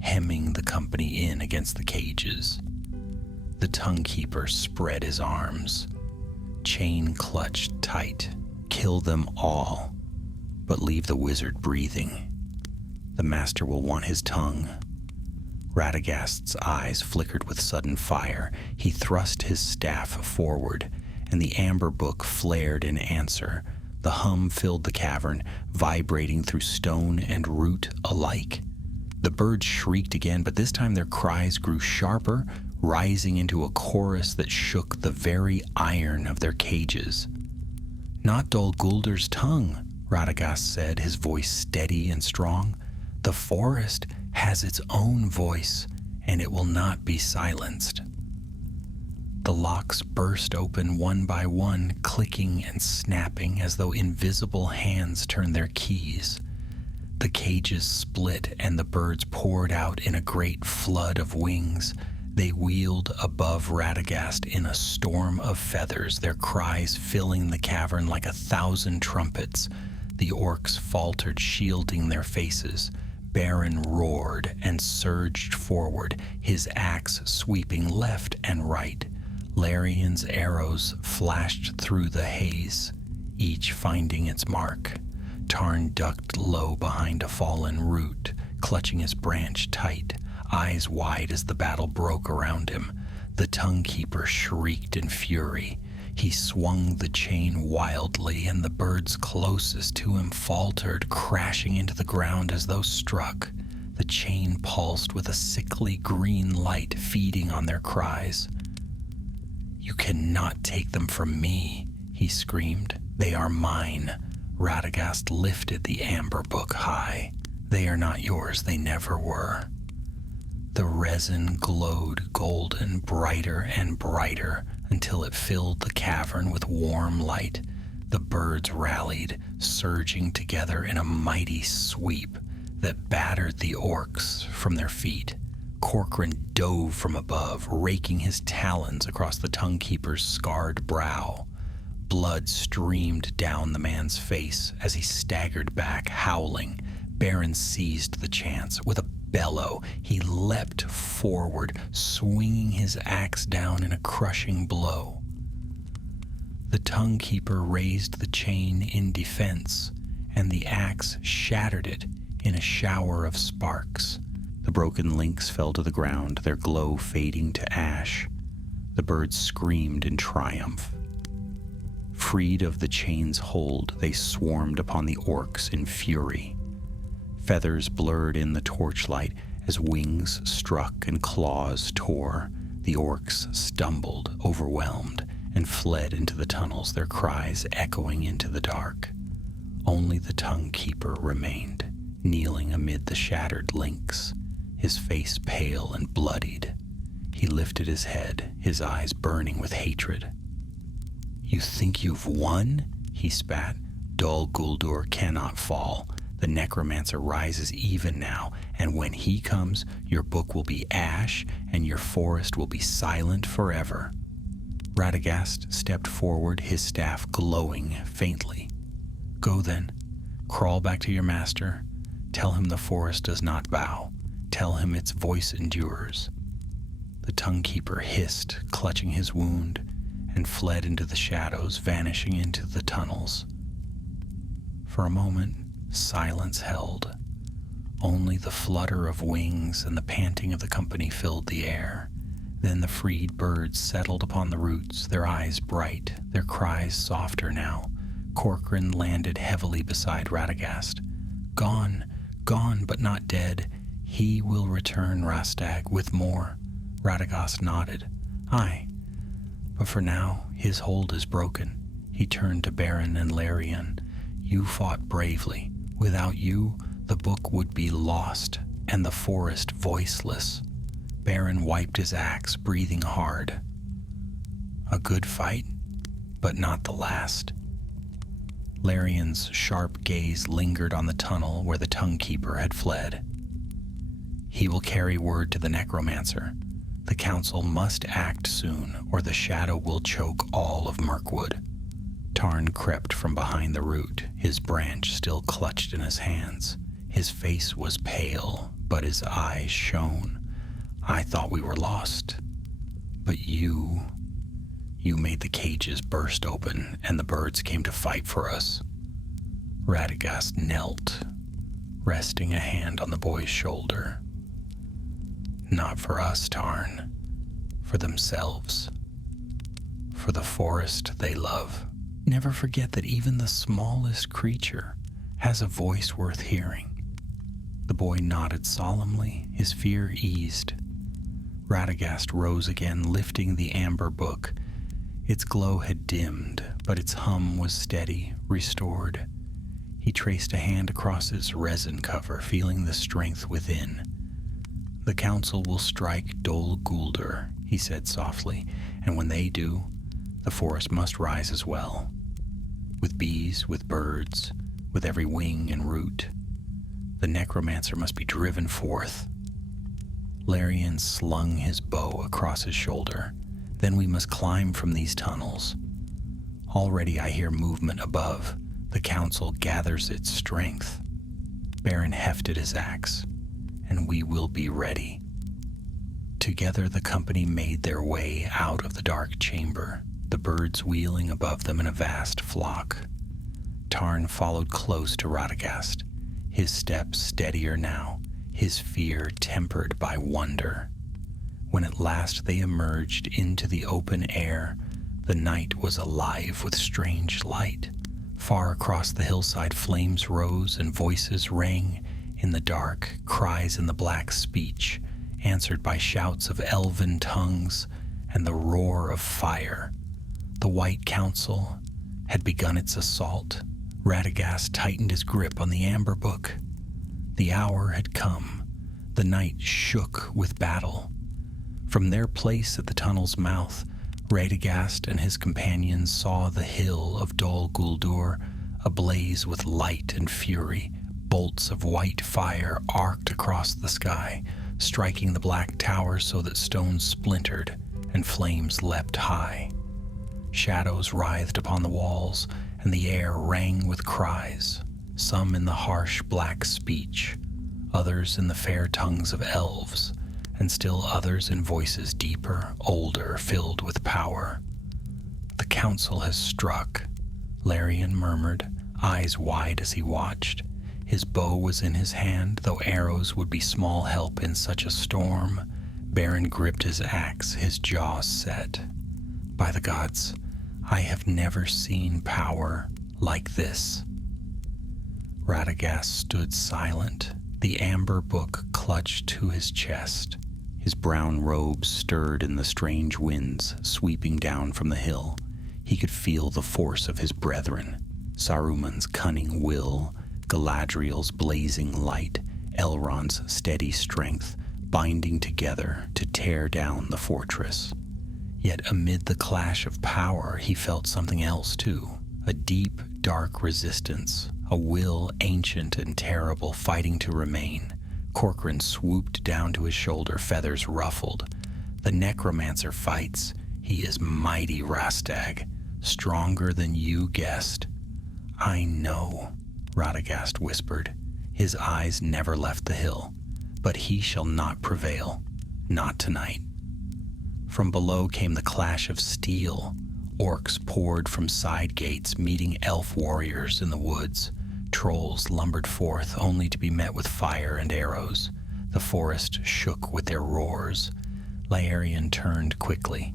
hemming the company in against the cages. The Tongue Keeper spread his arms. Chain clutched tight. "Kill them all, but leave the wizard breathing. The master will want his tongue." Radagast's eyes flickered with sudden fire. He thrust his staff forward, and the amber book flared in answer. The hum filled the cavern, vibrating through stone and root alike. The birds shrieked again, but this time their cries grew sharper, rising into a chorus that shook the very iron of their cages. "Not Dol Gulder's tongue," Radagast said, his voice steady and strong. "The forest has its own voice, and it will not be silenced." The locks burst open one by one, clicking and snapping as though invisible hands turned their keys. The cages split and the birds poured out in a great flood of wings. They wheeled above Radagast in a storm of feathers, their cries filling the cavern like 1,000 trumpets. The orcs faltered, shielding their faces. Beren roared and surged forward, his axe sweeping left and right. Larian's arrows flashed through the haze, each finding its mark. Tarn ducked low behind a fallen root, clutching his branch tight, eyes wide as the battle broke around him. The Tongue Keeper shrieked in fury. He swung the chain wildly, and the birds closest to him faltered, crashing into the ground as though struck. The chain pulsed with a sickly green light feeding on their cries. "You cannot take them from me," he screamed. "They are mine." Radagast lifted the amber book high. "They are not yours, they never were." The resin glowed golden, brighter and brighter, until it filled the cavern with warm light. The birds rallied, surging together in a mighty sweep that battered the orcs from their feet. Corcoran dove from above, raking his talons across the Tongue Keeper's scarred brow. Blood streamed down the man's face as he staggered back, howling. Beren seized the chance. With a bellow, he leapt forward, swinging his axe down in a crushing blow. The Tongue Keeper raised the chain in defense, and the axe shattered it in a shower of sparks. The broken links fell to the ground, their glow fading to ash. The birds screamed in triumph. Freed of the chain's hold, they swarmed upon the orcs in fury. Feathers blurred in the torchlight as wings struck and claws tore. The orcs stumbled, overwhelmed, and fled into the tunnels, their cries echoing into the dark. Only the Tongue Keeper remained, kneeling amid the shattered links, his face pale and bloodied. He lifted his head, his eyes burning with hatred. "You think you've won?" he spat. "Dol Guldur cannot fall. The necromancer rises even now, and when he comes, your book will be ash, and your forest will be silent forever." Radagast stepped forward, his staff glowing faintly. "Go then. Crawl back to your master. Tell him the forest does not bow. Tell him its voice endures." The Tongue Keeper hissed, clutching his wound, and fled into the shadows, vanishing into the tunnels. For a moment, silence held. Only the flutter of wings and the panting of the company filled the air. Then the freed birds settled upon the roots, their eyes bright, their cries softer now. Corcoran landed heavily beside Radagast. "Gone, gone, but not dead. He will return, Rastag, with more." Radagast nodded. "Aye, but for now, his hold is broken." He turned to Beren and Larian. "You fought bravely. Without you, the book would be lost, and the forest voiceless." Beren wiped his axe, breathing hard. "A good fight, but not the last." Larian's sharp gaze lingered on the tunnel where the Tongue Keeper had fled. "He will carry word to the necromancer. The council must act soon, or the shadow will choke all of Mirkwood." Tarn crept from behind the root, his branch still clutched in his hands. His face was pale, but his eyes shone. "I thought we were lost, but you made the cages burst open, and the birds came to fight for us." Radagast knelt, resting a hand on the boy's shoulder. "Not for us, Tarn. For themselves. For the forest they love." Never forget that even the smallest creature has a voice worth hearing." The boy nodded solemnly, his fear eased. Radagast rose again, lifting the amber book. Its glow had dimmed, but its hum was steady, restored. He traced a hand across its resin cover, feeling the strength within. "The council will strike Dol Guldur," he said softly, "and when they do, the forest must rise as well. With bees, with birds, with every wing and root. The necromancer must be driven forth." Larian slung his bow across his shoulder. "Then we must climb from these tunnels. Already I hear movement above. The council gathers its strength." Baron hefted his axe. "And we will be ready." Together the company made their way out of the dark chamber, the birds wheeling above them in a vast flock. Tarn followed close to Radagast, his steps steadier now, his fear tempered by wonder. When at last they emerged into the open air, the night was alive with strange light. Far across the hillside flames rose and voices rang in the dark, cries in the black speech, answered by shouts of elven tongues and the roar of fire. The White Council had begun its assault. Radagast tightened his grip on the amber book. The hour had come. The night shook with battle. From their place at the tunnel's mouth, Radagast and his companions saw the hill of Dol Guldur ablaze with light and fury. Bolts of white fire arced across the sky, striking the black tower so that stones splintered and flames leapt high. Shadows writhed upon the walls, and the air rang with cries, some in the harsh black speech, others in the fair tongues of elves, and still others in voices deeper, older, filled with power. "The council has struck," Larian murmured, eyes wide as he watched. His bow was in his hand, though arrows would be small help in such a storm. Baron gripped his axe, his jaw set. "By the gods, I have never seen power like this." Radagast stood silent, the amber book clutched to his chest. His brown robes stirred in the strange winds sweeping down from the hill. He could feel the force of his brethren, Saruman's cunning will, Galadriel's blazing light, Elrond's steady strength, binding together to tear down the fortress. Yet amid the clash of power, he felt something else too, a deep, dark resistance, a will ancient and terrible fighting to remain. Corcoran swooped down to his shoulder, feathers ruffled. "The necromancer fights. He is mighty, Rastag, stronger than you guessed." "I know," Radagast whispered. His eyes never left the hill. "But he shall not prevail. Not tonight." From below came the clash of steel. Orcs poured from side gates, meeting elf warriors in the woods. Trolls lumbered forth, only to be met with fire and arrows. The forest shook with their roars. Larian turned quickly.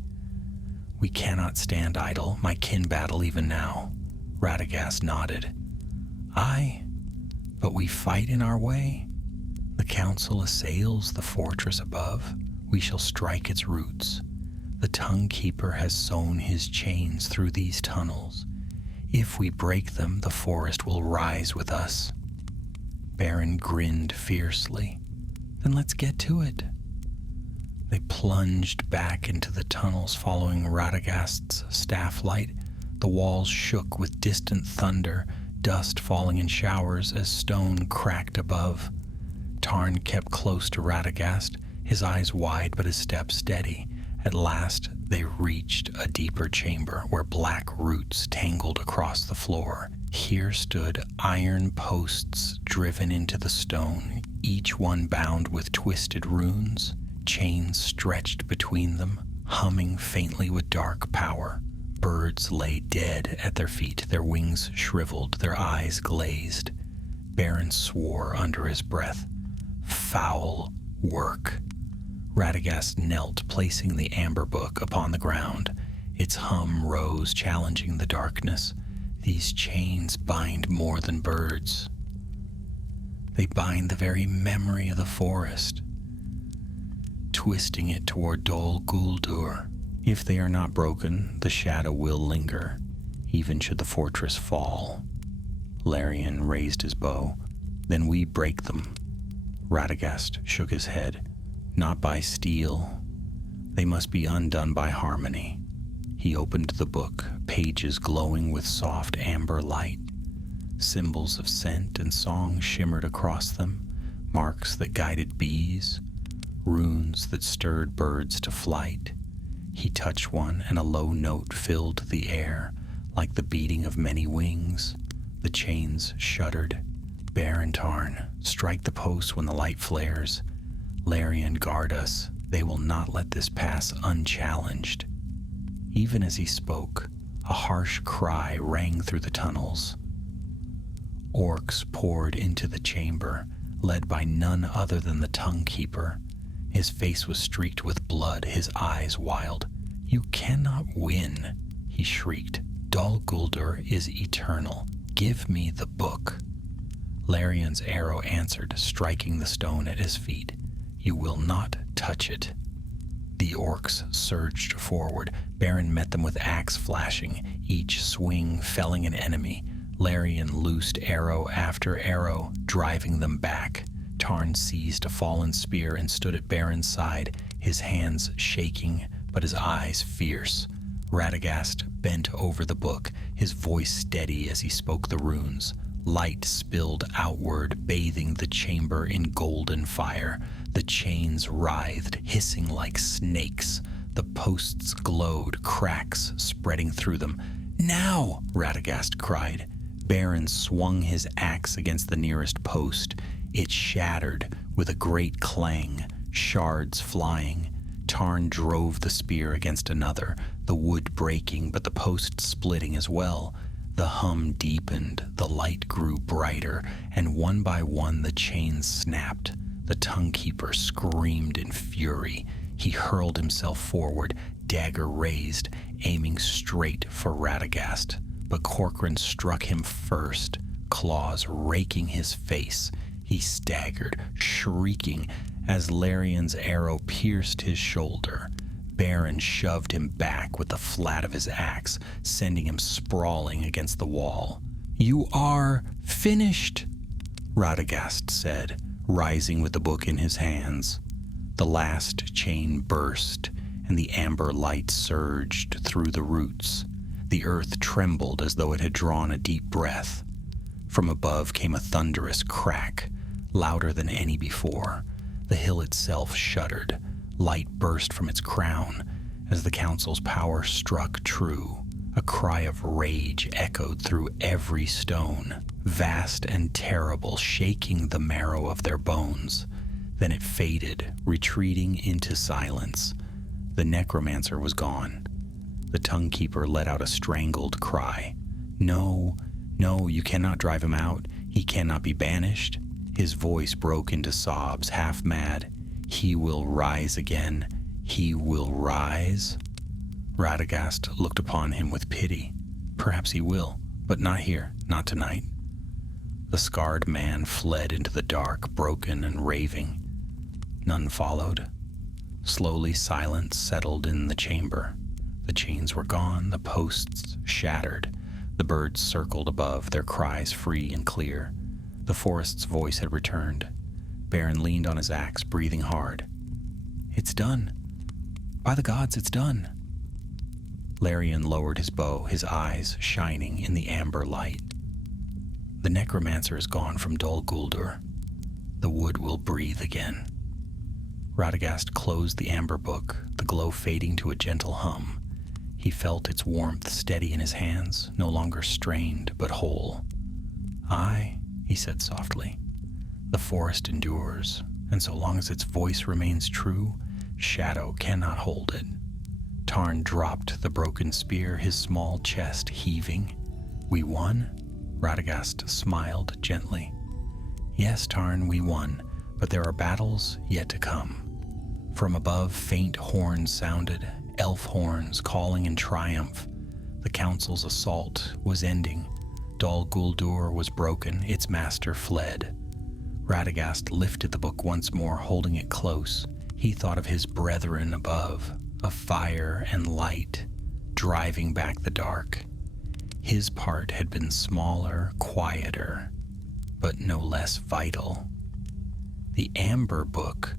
"We cannot stand idle, my kin battle even now." Radagast nodded. "Aye, but we fight in our way. The council assails the fortress above. We shall strike its roots. The Tongue Keeper has sown his chains through these tunnels. If we break them, the forest will rise with us." Baron grinned fiercely. "Then let's get to it." They plunged back into the tunnels, following Radagast's staff light. The walls shook with distant thunder, dust falling in showers as stone cracked above. Tarn kept close to Radagast, his eyes wide but his step steady. At last they reached a deeper chamber where black roots tangled across the floor. Here stood iron posts driven into the stone, each one bound with twisted runes. Chains stretched between them, humming faintly with dark power. Birds lay dead at their feet, their wings shriveled, their eyes glazed. Baron swore under his breath. Foul work. Radagast knelt, placing the amber book upon the ground. Its hum rose, challenging the darkness. These chains bind more than birds. They bind the very memory of the forest, twisting it toward Dol Guldur. If they are not broken, the shadow will linger, even should the fortress fall. Larian raised his bow. Then we break them. Radagast shook his head. Not by steel. They must be undone by harmony. He opened the book, pages glowing with soft amber light. Symbols of scent and song shimmered across them, marks that guided bees, runes that stirred birds to flight. He touched one, and a low note filled the air, like the beating of many wings. The chains shuddered. Bear and Tarn, strike the post when the light flares. Larian, guard us. They will not let this pass unchallenged. Even as he spoke, a harsh cry rang through the tunnels. Orcs poured into the chamber, led by none other than the Tongue Keeper. His face was streaked with blood, his eyes wild. "You cannot win," he shrieked. "Dol Guldur is eternal. Give me the book." Larian's arrow answered, striking the stone at his feet. "You will not touch it." The orcs surged forward. Baron met them with axe flashing, each swing felling an enemy. Larian loosed arrow after arrow, driving them back. Tarn seized a fallen spear and stood at Baron's side, his hands shaking, but his eyes fierce. Radagast bent over the book, his voice steady as he spoke the runes. Light spilled outward, bathing the chamber in golden fire. The chains writhed, hissing like snakes. The posts glowed, cracks spreading through them. "Now!" Radagast cried. Baron swung his axe against the nearest post. It shattered with a great clang, shards flying. Tarn drove the spear against another, the wood breaking, but the post splitting as well. The hum deepened, the light grew brighter, and one by one the chains snapped. The Tongue Keeper screamed in fury. He hurled himself forward, dagger raised, aiming straight for Radagast. But Corcoran struck him first, claws raking his face. He staggered, shrieking, as Larian's arrow pierced his shoulder. Baron shoved him back with the flat of his axe, sending him sprawling against the wall. "You are finished," Radagast said, rising with the book in his hands. The last chain burst, and the amber light surged through the roots. The earth trembled as though it had drawn a deep breath. From above came a thunderous crack, louder than any before. The hill itself shuddered. Light burst from its crown as the council's power struck true. A cry of rage echoed through every stone, vast and terrible, shaking the marrow of their bones. Then it faded, retreating into silence. The necromancer was gone. The Tongue Keeper let out a strangled cry. "No, no, you cannot drive him out. He cannot be banished." His voice broke into sobs, half mad. "He will rise again. He will rise." Radagast looked upon him with pity. "Perhaps he will, but not here, not tonight." The scarred man fled into the dark, broken and raving. None followed. Slowly silence settled in the chamber. The chains were gone, the posts shattered. The birds circled above, their cries free and clear. The forest's voice had returned. Baron leaned on his axe, breathing hard. "It's done. By the gods, it's done." Larian lowered his bow, his eyes shining in the amber light. "The necromancer is gone from Dol Guldur. The wood will breathe again." Radagast closed the amber book, the glow fading to a gentle hum. He felt its warmth steady in his hands, no longer strained but whole. "Aye," he said softly. "The forest endures, and so long as its voice remains true, shadow cannot hold it." Tarn dropped the broken spear, his small chest heaving. "We won?" Radagast smiled gently. "Yes, Tarn, we won, but there are battles yet to come." From above, faint horns sounded, elf horns calling in triumph. The council's assault was ending. Dol Guldur was broken, its master fled. Radagast lifted the book once more, holding it close. He thought of his brethren above, of fire and light, driving back the dark. His part had been smaller, quieter, but no less vital. The Amber Book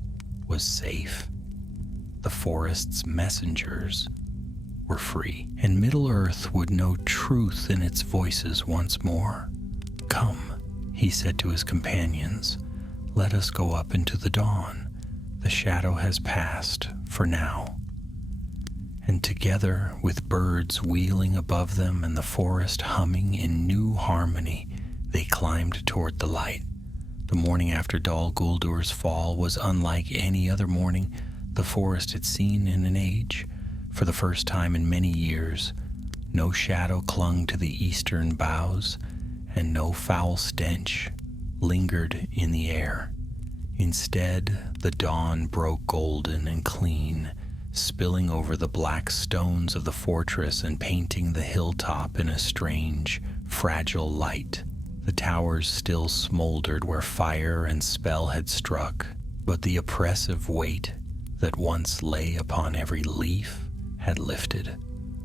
was safe. The forest's messengers were free, and Middle-earth would know truth in its voices once more. "Come," he said to his companions, "let us go up into the dawn. The shadow has passed for now." And together, with birds wheeling above them and the forest humming in new harmony, they climbed toward the light. The morning after Dol Guldur's fall was unlike any other morning the forest had seen in an age. For the first time in many years, no shadow clung to the eastern boughs, and no foul stench lingered in the air. Instead, the dawn broke golden and clean, spilling over the black stones of the fortress and painting the hilltop in a strange, fragile light. The towers still smoldered where fire and spell had struck, but the oppressive weight that once lay upon every leaf had lifted.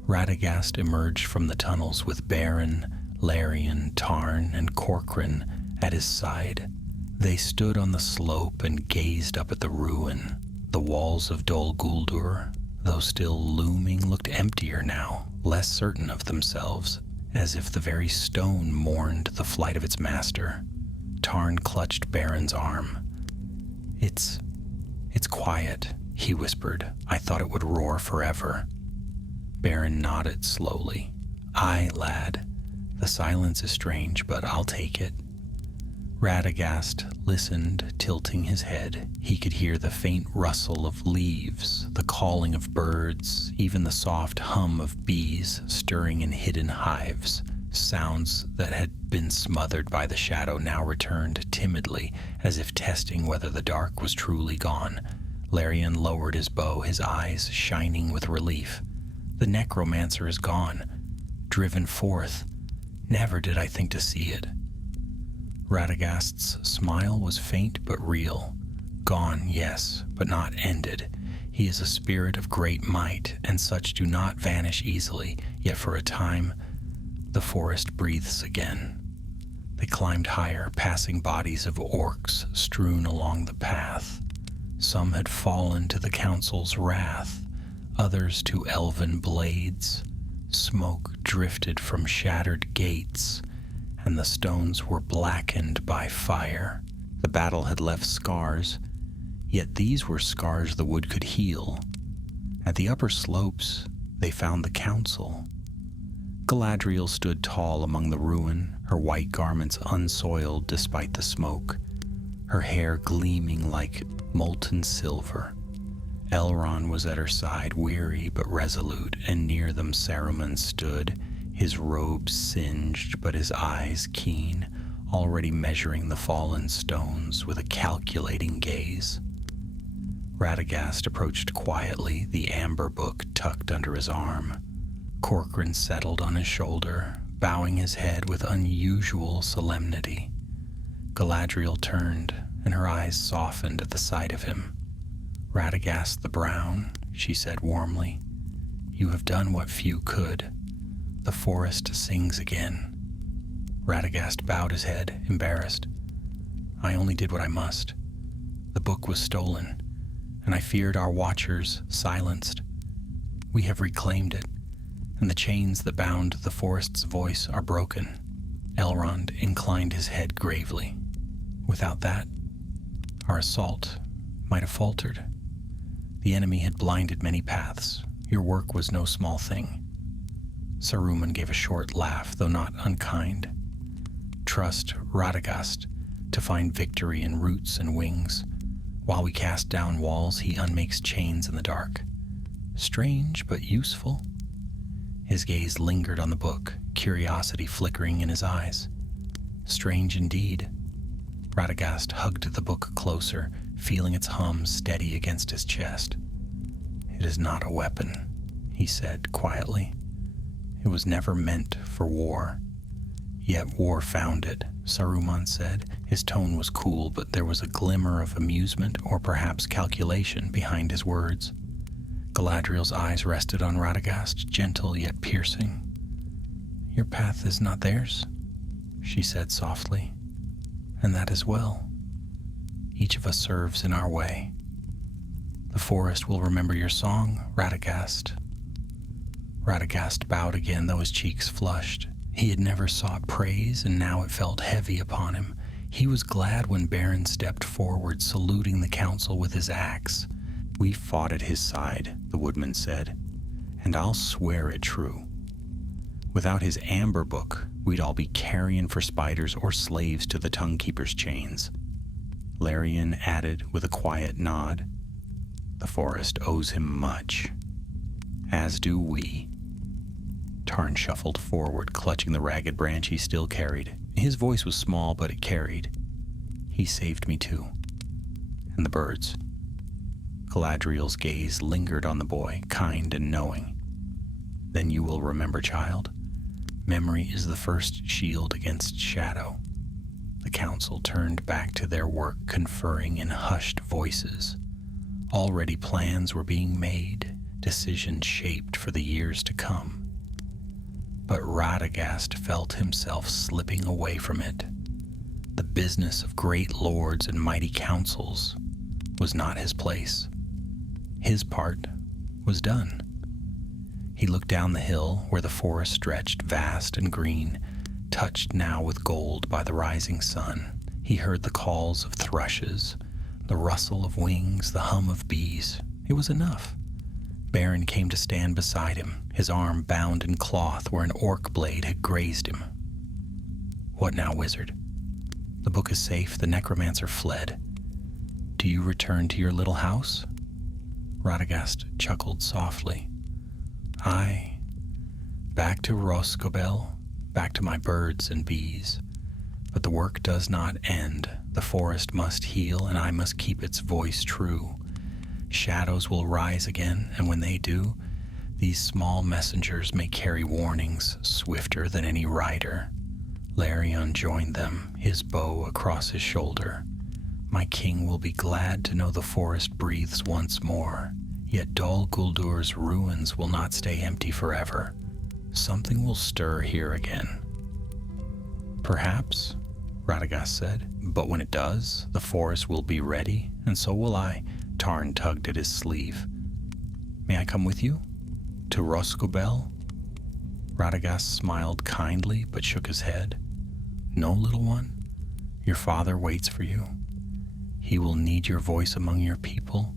Radagast emerged from the tunnels with Beren, Larian, Tarn, and Corcoran at his side. They stood on the slope and gazed up at the ruin. The walls of Dol Guldur, though still looming, looked emptier now, less certain of themselves, as if the very stone mourned the flight of its master. Tarn clutched Beren's arm. It's quiet," he whispered. "I thought it would roar forever." Beren nodded slowly. "Aye, lad. The silence is strange, but I'll take it." Radagast listened, tilting his head. He could hear the faint rustle of leaves, the calling of birds, even the soft hum of bees stirring in hidden hives. Sounds that had been smothered by the shadow now returned timidly, as if testing whether the dark was truly gone. Larian lowered his bow, his eyes shining with relief. "The necromancer is gone, driven forth. Never did I think to see it." Radagast's smile was faint but real. "Gone, yes, but not ended. He is a spirit of great might, and such do not vanish easily, yet for a time the forest breathes again." They climbed higher, passing bodies of orcs strewn along the path. Some had fallen to the council's wrath, others to elven blades. Smoke drifted from shattered gates, and the stones were blackened by fire. The battle had left scars, yet these were scars the wood could heal. At the upper slopes, they found the council. Galadriel stood tall among the ruin, her white garments unsoiled despite the smoke, her hair gleaming like molten silver. Elrond was at her side, weary but resolute, and near them Saruman stood, his robes singed but his eyes keen, already measuring the fallen stones with a calculating gaze. Radagast approached quietly, the Amber Book tucked under his arm. Corcoran settled on his shoulder, bowing his head with unusual solemnity. Galadriel turned, and her eyes softened at the sight of him. "Radagast the Brown," she said warmly, "you have done what few could. The forest sings again." Radagast bowed his head, embarrassed. "I only did what I must. The book was stolen, and I feared our watchers silenced. We have reclaimed it, and the chains that bound the forest's voice are broken." Elrond inclined his head gravely. "Without that, our assault might have faltered. The enemy had blinded many paths. Your work was no small thing." Saruman gave a short laugh, though not unkind. "Trust Radagast to find victory in roots and wings. While we cast down walls, he unmakes chains in the dark. Strange, but useful." His gaze lingered on the book, curiosity flickering in his eyes. "Strange indeed." Radagast hugged the book closer, feeling its hum steady against his chest. "It is not a weapon," he said quietly. It was never meant for war. Yet war found it, Saruman said. His tone was cool, but there was a glimmer of amusement or perhaps calculation behind his words. Galadriel's eyes rested on Radagast, gentle yet piercing. "Your path is not theirs," she said softly, "and that is well. Each of us serves in our way. The forest will remember your song, Radagast." Radagast bowed again, though his cheeks flushed. He had never sought praise, and now it felt heavy upon him. He was glad when Beren stepped forward, saluting the council with his axe. "We fought at his side," the woodman said, "and I'll swear it true. Without his amber book, we'd all be carrion for spiders or slaves to the tongue-keeper's chains." Larian added with a quiet nod, "The forest owes him much, as do we." Tarn shuffled forward, clutching the ragged branch he still carried. His voice was small, but it carried. "He saved me too. And the birds." Galadriel's gaze lingered on the boy, kind and knowing. "Then you will remember, child. Memory is the first shield against shadow." The council turned back to their work, conferring in hushed voices. Already plans were being made, decisions shaped for the years to come. But Radagast felt himself slipping away from it. The business of great lords and mighty councils was not his place. His part was done. He looked down the hill where the forest stretched vast and green, touched now with gold by the rising sun. He heard the calls of thrushes, the rustle of wings, the hum of bees. It was enough. Beren came to stand beside him, his arm bound in cloth where an orc blade had grazed him. "What now, wizard? The book is safe, the necromancer fled. Do you return to your little house?" Radagast chuckled softly. "Aye, back to Rosgobel, back to my birds and bees. But the work does not end. The forest must heal, and I must keep its voice true. Shadows will rise again, and when they do, these small messengers may carry warnings swifter than any rider." Larion joined them, his bow across his shoulder. "My king will be glad to know the forest breathes once more. Yet Dol Guldur's ruins will not stay empty forever. Something will stir here again." "Perhaps," Radagast said, "but when it does, the forest will be ready, and so will I." Tarn tugged at his sleeve. "May I come with you? To Rosgobel?" Radagast smiled kindly, but shook his head. "No, little one. Your father waits for you. He will need your voice among your people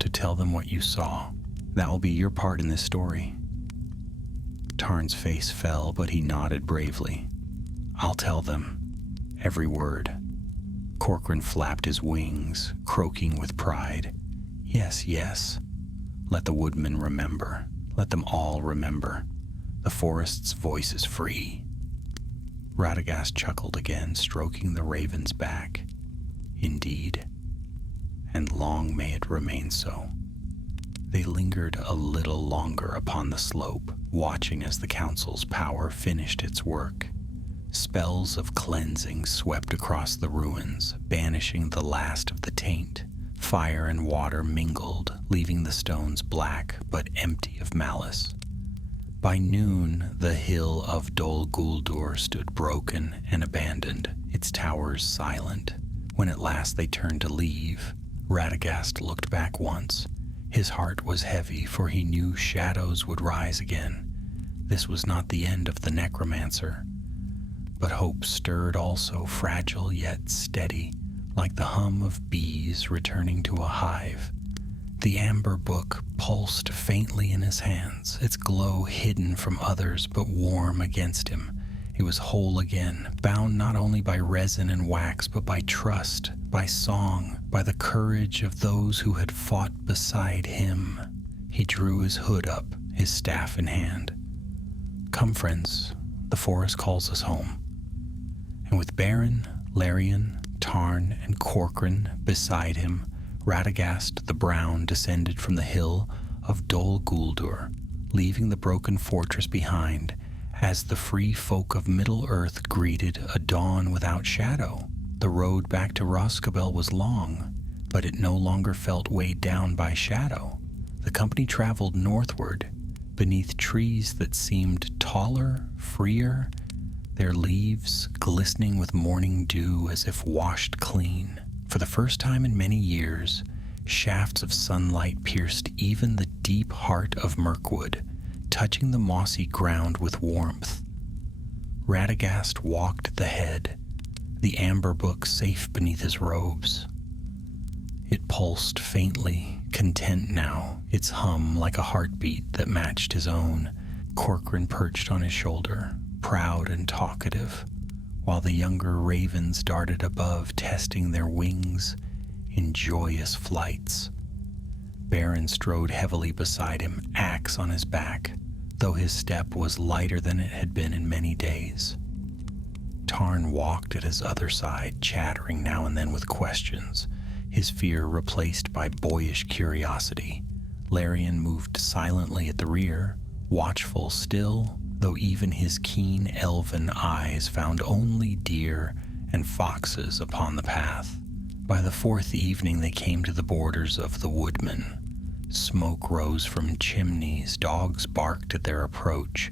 to tell them what you saw. That will be your part in this story." Tarn's face fell, but he nodded bravely. "I'll tell them. Every word." Corcoran flapped his wings, croaking with pride. "Yes, yes. Let the woodmen remember. Let them all remember. The forest's voice is free." Radagast chuckled again, stroking the raven's back. "Indeed. And long may it remain so." They lingered a little longer upon the slope, watching as the council's power finished its work. Spells of cleansing swept across the ruins, banishing the last of the taint. Fire and water mingled, leaving the stones black but empty of malice. By noon, the hill of Dol Guldur stood broken and abandoned, its towers silent. When at last they turned to leave, Radagast looked back once. His heart was heavy, for he knew shadows would rise again. This was not the end of the necromancer. But hope stirred also, fragile yet steady, like the hum of bees returning to a hive. The amber book pulsed faintly in his hands, its glow hidden from others but warm against him. It was whole again, bound not only by resin and wax, but by trust, by song, by the courage of those who had fought beside him. He drew his hood up, his staff in hand. "Come, friends, the forest calls us home." And with Beren, Larion, Tarn, and Corcoran beside him, Radagast the Brown descended from the hill of Dol Guldur, leaving the broken fortress behind As the free folk of Middle-earth greeted a dawn without shadow, the road back to Roscabel was long, but it no longer felt weighed down by shadow. The company traveled northward, beneath trees that seemed taller, freer, their leaves glistening with morning dew as if washed clean. For the first time in many years, shafts of sunlight pierced even the deep heart of Mirkwood, touching the mossy ground with warmth. Radagast walked at the head, the amber book safe beneath his robes. It pulsed faintly, content now, its hum like a heartbeat that matched his own. Corcoran perched on his shoulder, proud and talkative, while the younger ravens darted above, testing their wings in joyous flights. Beren strode heavily beside him, axe on his back, though his step was lighter than it had been in many days. Tarn walked at his other side, chattering now and then with questions, his fear replaced by boyish curiosity. Larian moved silently at the rear, watchful still, though even his keen elven eyes found only deer and foxes upon the path. By the fourth evening they came to the borders of the woodmen. Smoke rose from chimneys, dogs barked at their approach,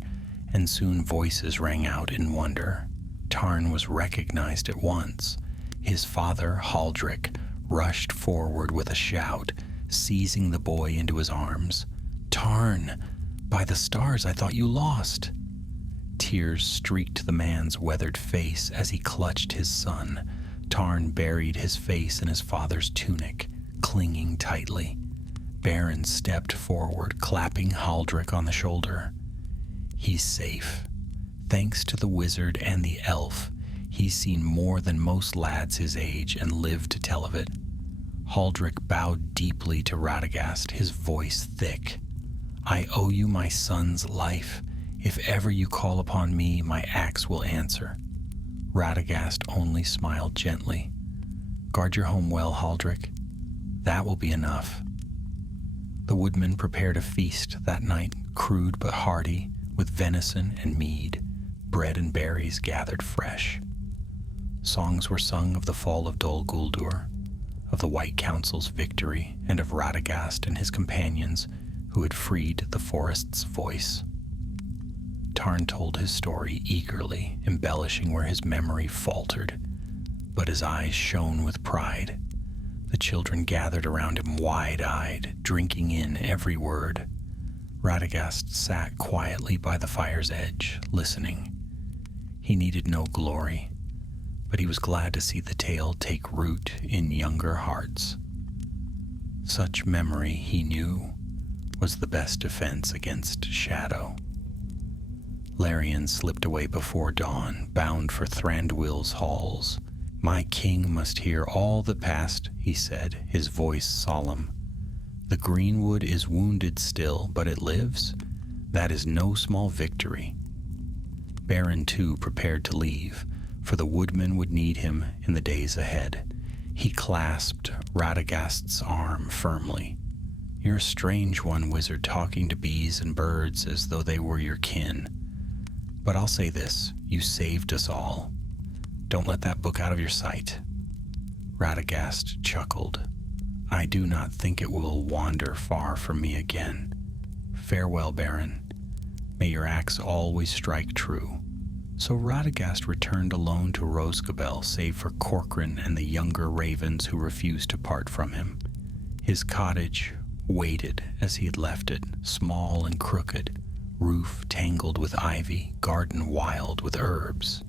and soon voices rang out in wonder. Tarn was recognized at once. His father, Haldrick, rushed forward with a shout, seizing the boy into his arms. "Tarn, by the stars, I thought you lost." Tears streaked the man's weathered face as he clutched his son. Tarn buried his face in his father's tunic, clinging tightly. Beren stepped forward, clapping Haldrick on the shoulder. "He's safe. Thanks to the wizard and the elf, he's seen more than most lads his age and lived to tell of it." Haldrick bowed deeply to Radagast, his voice thick. "I owe you my son's life. If ever you call upon me, my axe will answer." Radagast only smiled gently. "Guard your home well, Haldrick. That will be enough." The woodmen prepared a feast that night, crude but hearty, with venison and mead, bread and berries gathered fresh. Songs were sung of the fall of Dol Guldur, of the White Council's victory, and of Radagast and his companions who had freed the forest's voice. Tarn told his story eagerly, embellishing where his memory faltered, but his eyes shone with pride. The children gathered around him wide-eyed, drinking in every word. Radagast sat quietly by the fire's edge, listening. He needed no glory, but he was glad to see the tale take root in younger hearts. Such memory, he knew, was the best defense against shadow. Larian slipped away before dawn, bound for Thranduil's halls. "My king must hear all that passed," he said, his voice solemn. "The greenwood is wounded still, but it lives. That is no small victory." Beren, too, prepared to leave, for the woodmen would need him in the days ahead. He clasped Radagast's arm firmly. "You're a strange one, wizard, talking to bees and birds as though they were your kin. But I'll say this, you saved us all. Don't let that book out of your sight." Radagast chuckled. "I do not think it will wander far from me again. Farewell, Beren. May your axe always strike true." So Radagast returned alone to Rosgabel, save for Corcoran and the younger ravens who refused to part from him. His cottage waited as he had left it, small and crooked, roof tangled with ivy, garden wild with herbs.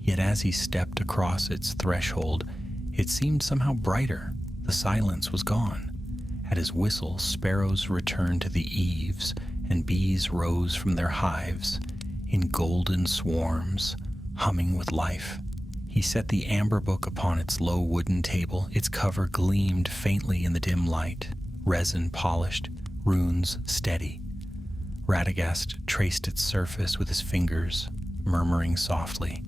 Yet as he stepped across its threshold, it seemed somehow brighter. The silence was gone. At his whistle, sparrows returned to the eaves, and bees rose from their hives in golden swarms, humming with life. He set the amber book upon its low wooden table. Its cover gleamed faintly in the dim light, resin polished, runes steady. Radagast traced its surface with his fingers, murmuring softly,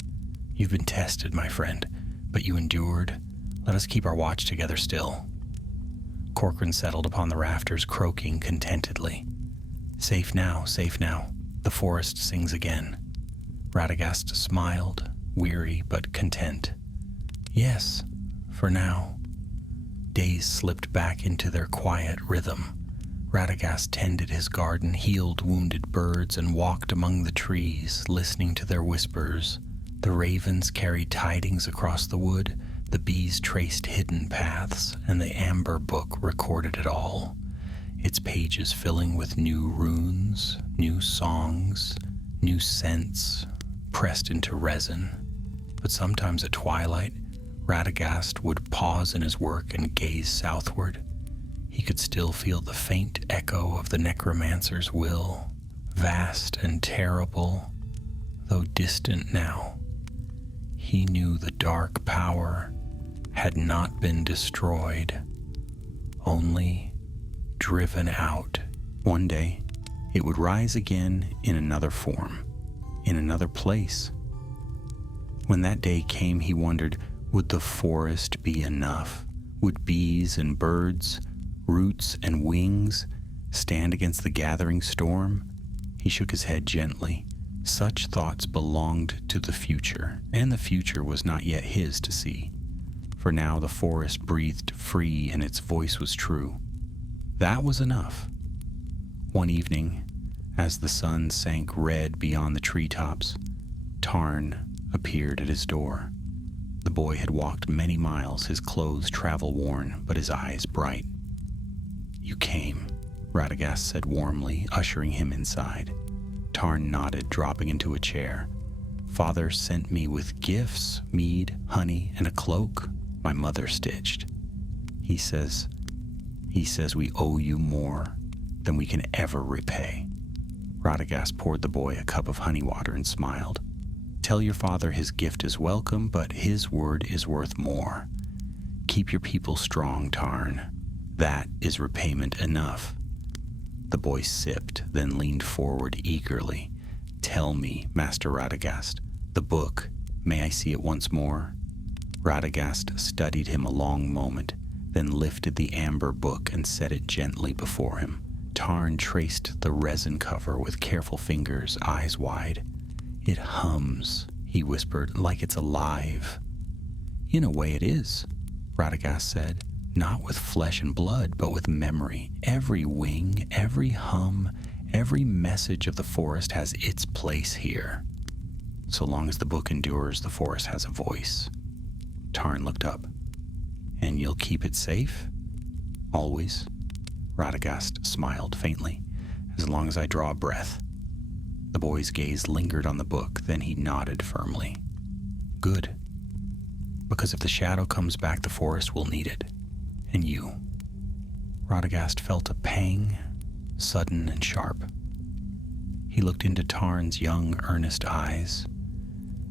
"You've been tested, my friend, but you endured. Let us keep our watch together still." Corcoran settled upon the rafters, croaking contentedly. Safe now, the forest sings again." Radagast smiled, weary but content. Yes, for now. Days slipped back into their quiet rhythm. Radagast tended his garden, healed wounded birds, and walked among the trees, listening to their whispers. The ravens carried tidings across the wood, the bees traced hidden paths, and the amber book recorded it all, its pages filling with new runes, new songs, new scents, pressed into resin. But sometimes at twilight, Radagast would pause in his work and gaze southward. He could still feel the faint echo of the necromancer's will, vast and terrible, though distant now. He knew the dark power had not been destroyed, only driven out. One day, it would rise again in another form, in another place. When that day came, he wondered, would the forest be enough? Would bees and birds, roots and wings stand against the gathering storm? He shook his head gently. Such thoughts belonged to the future, and the future was not yet his to see. For now the forest breathed free and its voice was true. That was enough. One evening, as the sun sank red beyond the treetops, Tarn appeared at his door. The boy had walked many miles, his clothes travel-worn, but his eyes bright. "You came," Radagast said warmly, ushering him inside. Tarn nodded, dropping into a chair. "Father sent me with gifts, mead, honey, and a cloak my mother stitched. He says we owe you more than we can ever repay." Radagast poured the boy a cup of honey water and smiled. "Tell your father his gift is welcome, but his word is worth more. Keep your people strong, Tarn. That is repayment enough." The boy sipped, then leaned forward eagerly. "Tell me, Master Radagast, the book, may I see it once more?" Radagast studied him a long moment, then lifted the amber book and set it gently before him. Tarn traced the resin cover with careful fingers, eyes wide. "It hums," he whispered, "like it's alive." "In a way it is," Radagast said. "Not with flesh and blood, but with memory. Every wing, every hum, every message of the forest has its place here. So long as the book endures, the forest has a voice." Tarn looked up. "And you'll keep it safe?" "Always." Radagast smiled faintly. "As long as I draw a breath." The boy's gaze lingered on the book, then he nodded firmly. "Good. Because if the shadow comes back, the forest will need it. And you." Radagast felt a pang, sudden and sharp. He looked into Tarn's young, earnest eyes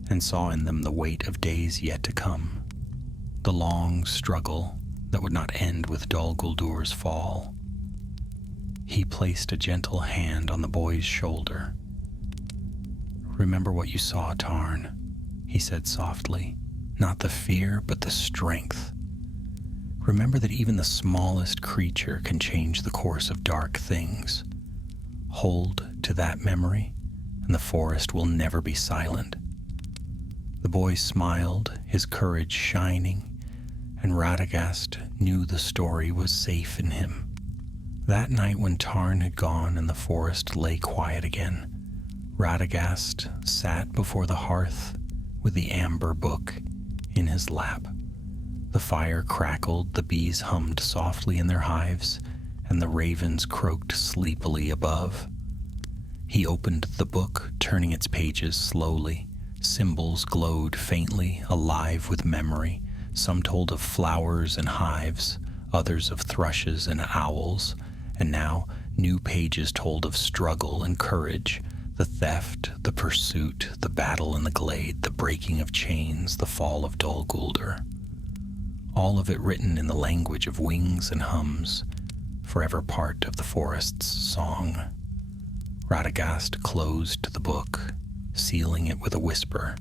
and saw in them the weight of days yet to come, the long struggle that would not end with Dol Guldur's fall. He placed a gentle hand on the boy's shoulder. "Remember what you saw, Tarn," he said softly. "Not the fear, but the strength. Remember that even the smallest creature can change the course of dark things. Hold to that memory, and the forest will never be silent." The boy smiled, his courage shining, and Radagast knew the story was safe in him. That night when Tarn had gone and the forest lay quiet again, Radagast sat before the hearth with the amber book in his lap. The fire crackled, the bees hummed softly in their hives, and the ravens croaked sleepily above. He opened the book, turning its pages slowly. Symbols glowed faintly, alive with memory. Some told of flowers and hives, others of thrushes and owls, and now new pages told of struggle and courage, the theft, the pursuit, the battle in the glade, the breaking of chains, the fall of Dol Guldur. All of it written in the language of wings and hums, forever part of the forest's song. Radagast closed the book, sealing it with a whisper.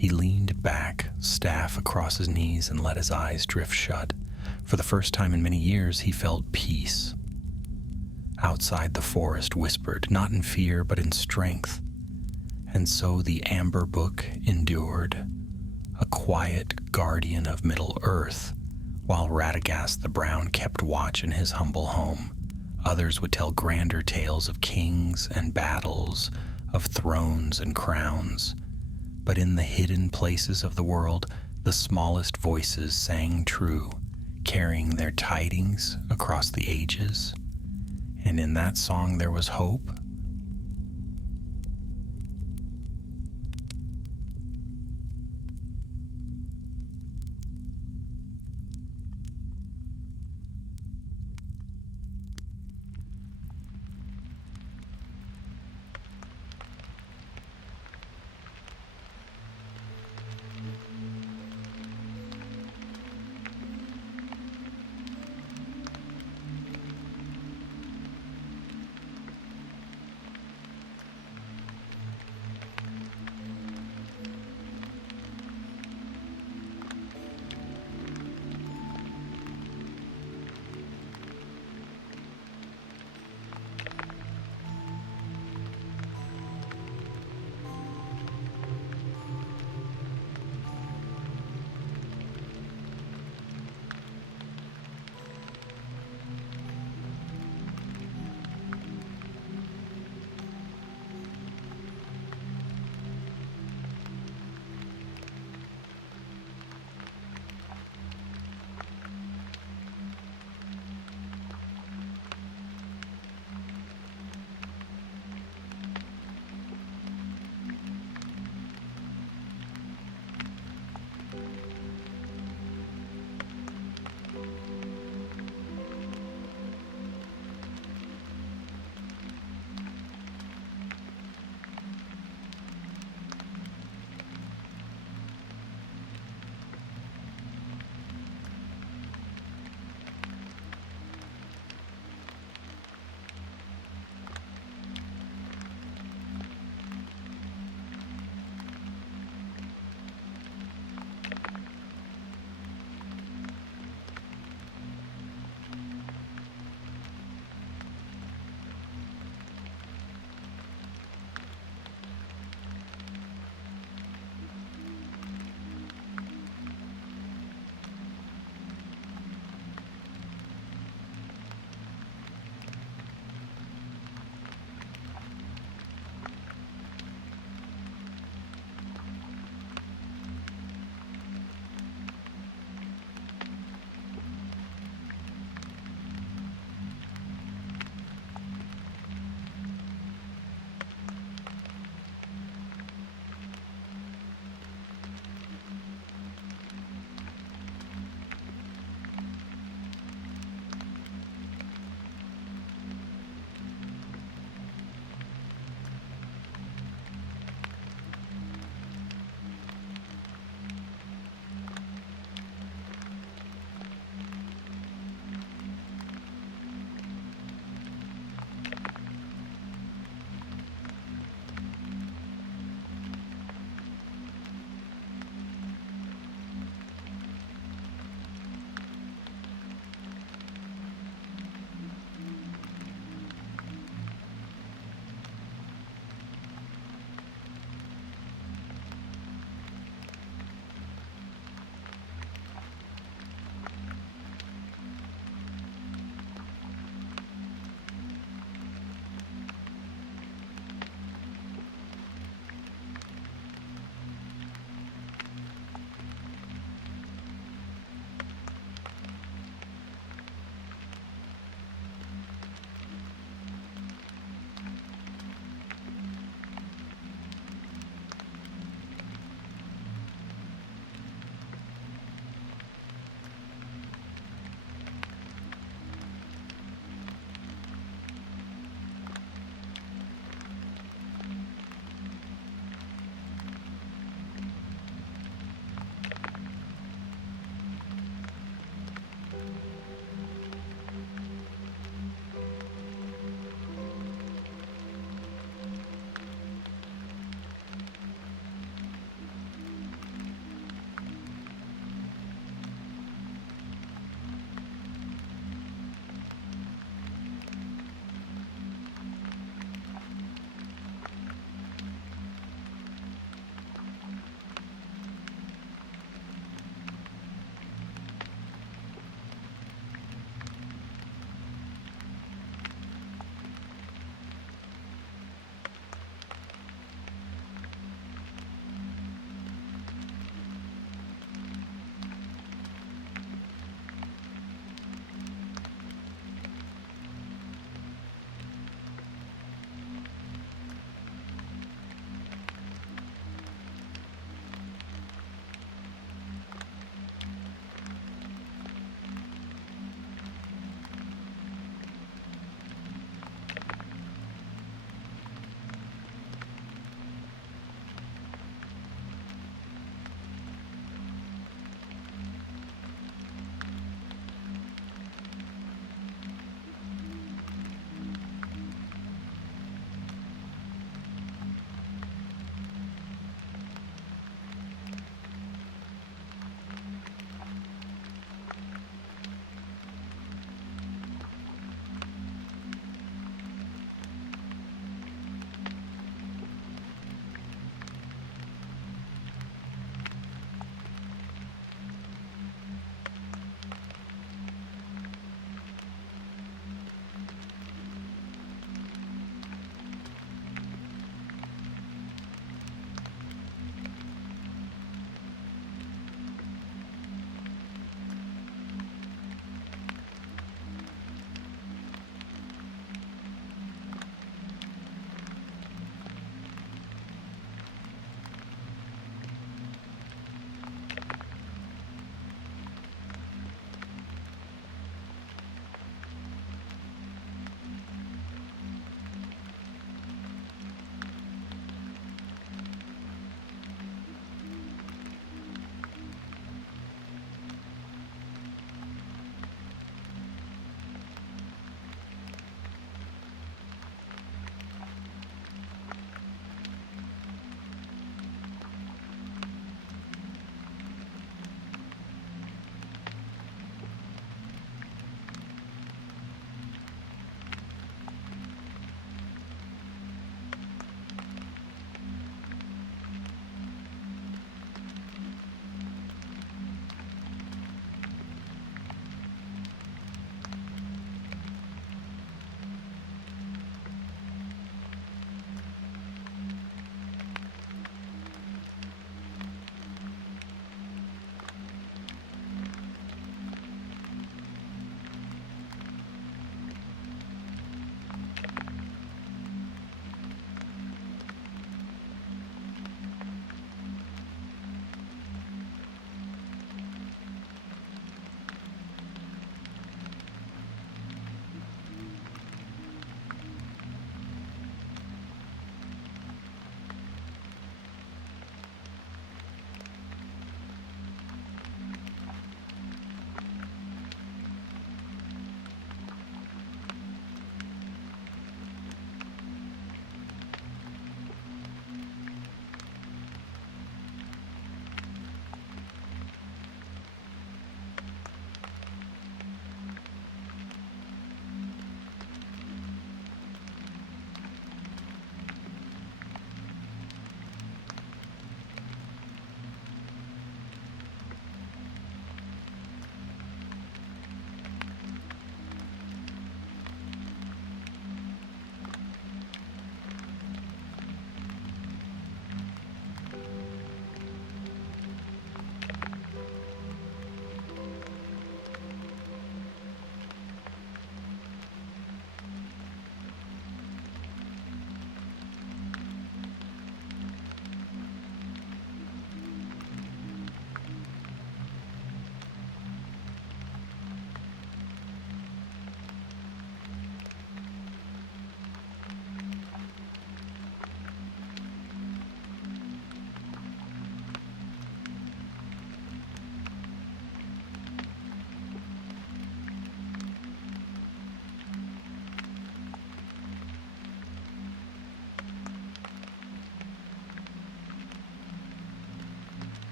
He leaned back, staff across his knees, and let his eyes drift shut. For the first time in many years, he felt peace. Outside, the forest whispered, not in fear, but in strength. And so the Amber Book endured, a quiet guardian of Middle-earth, while Radagast the Brown kept watch in his humble home. Others would tell grander tales of kings and battles, of thrones and crowns. But in the hidden places of the world, the smallest voices sang true, carrying their tidings across the ages. And in that song there was hope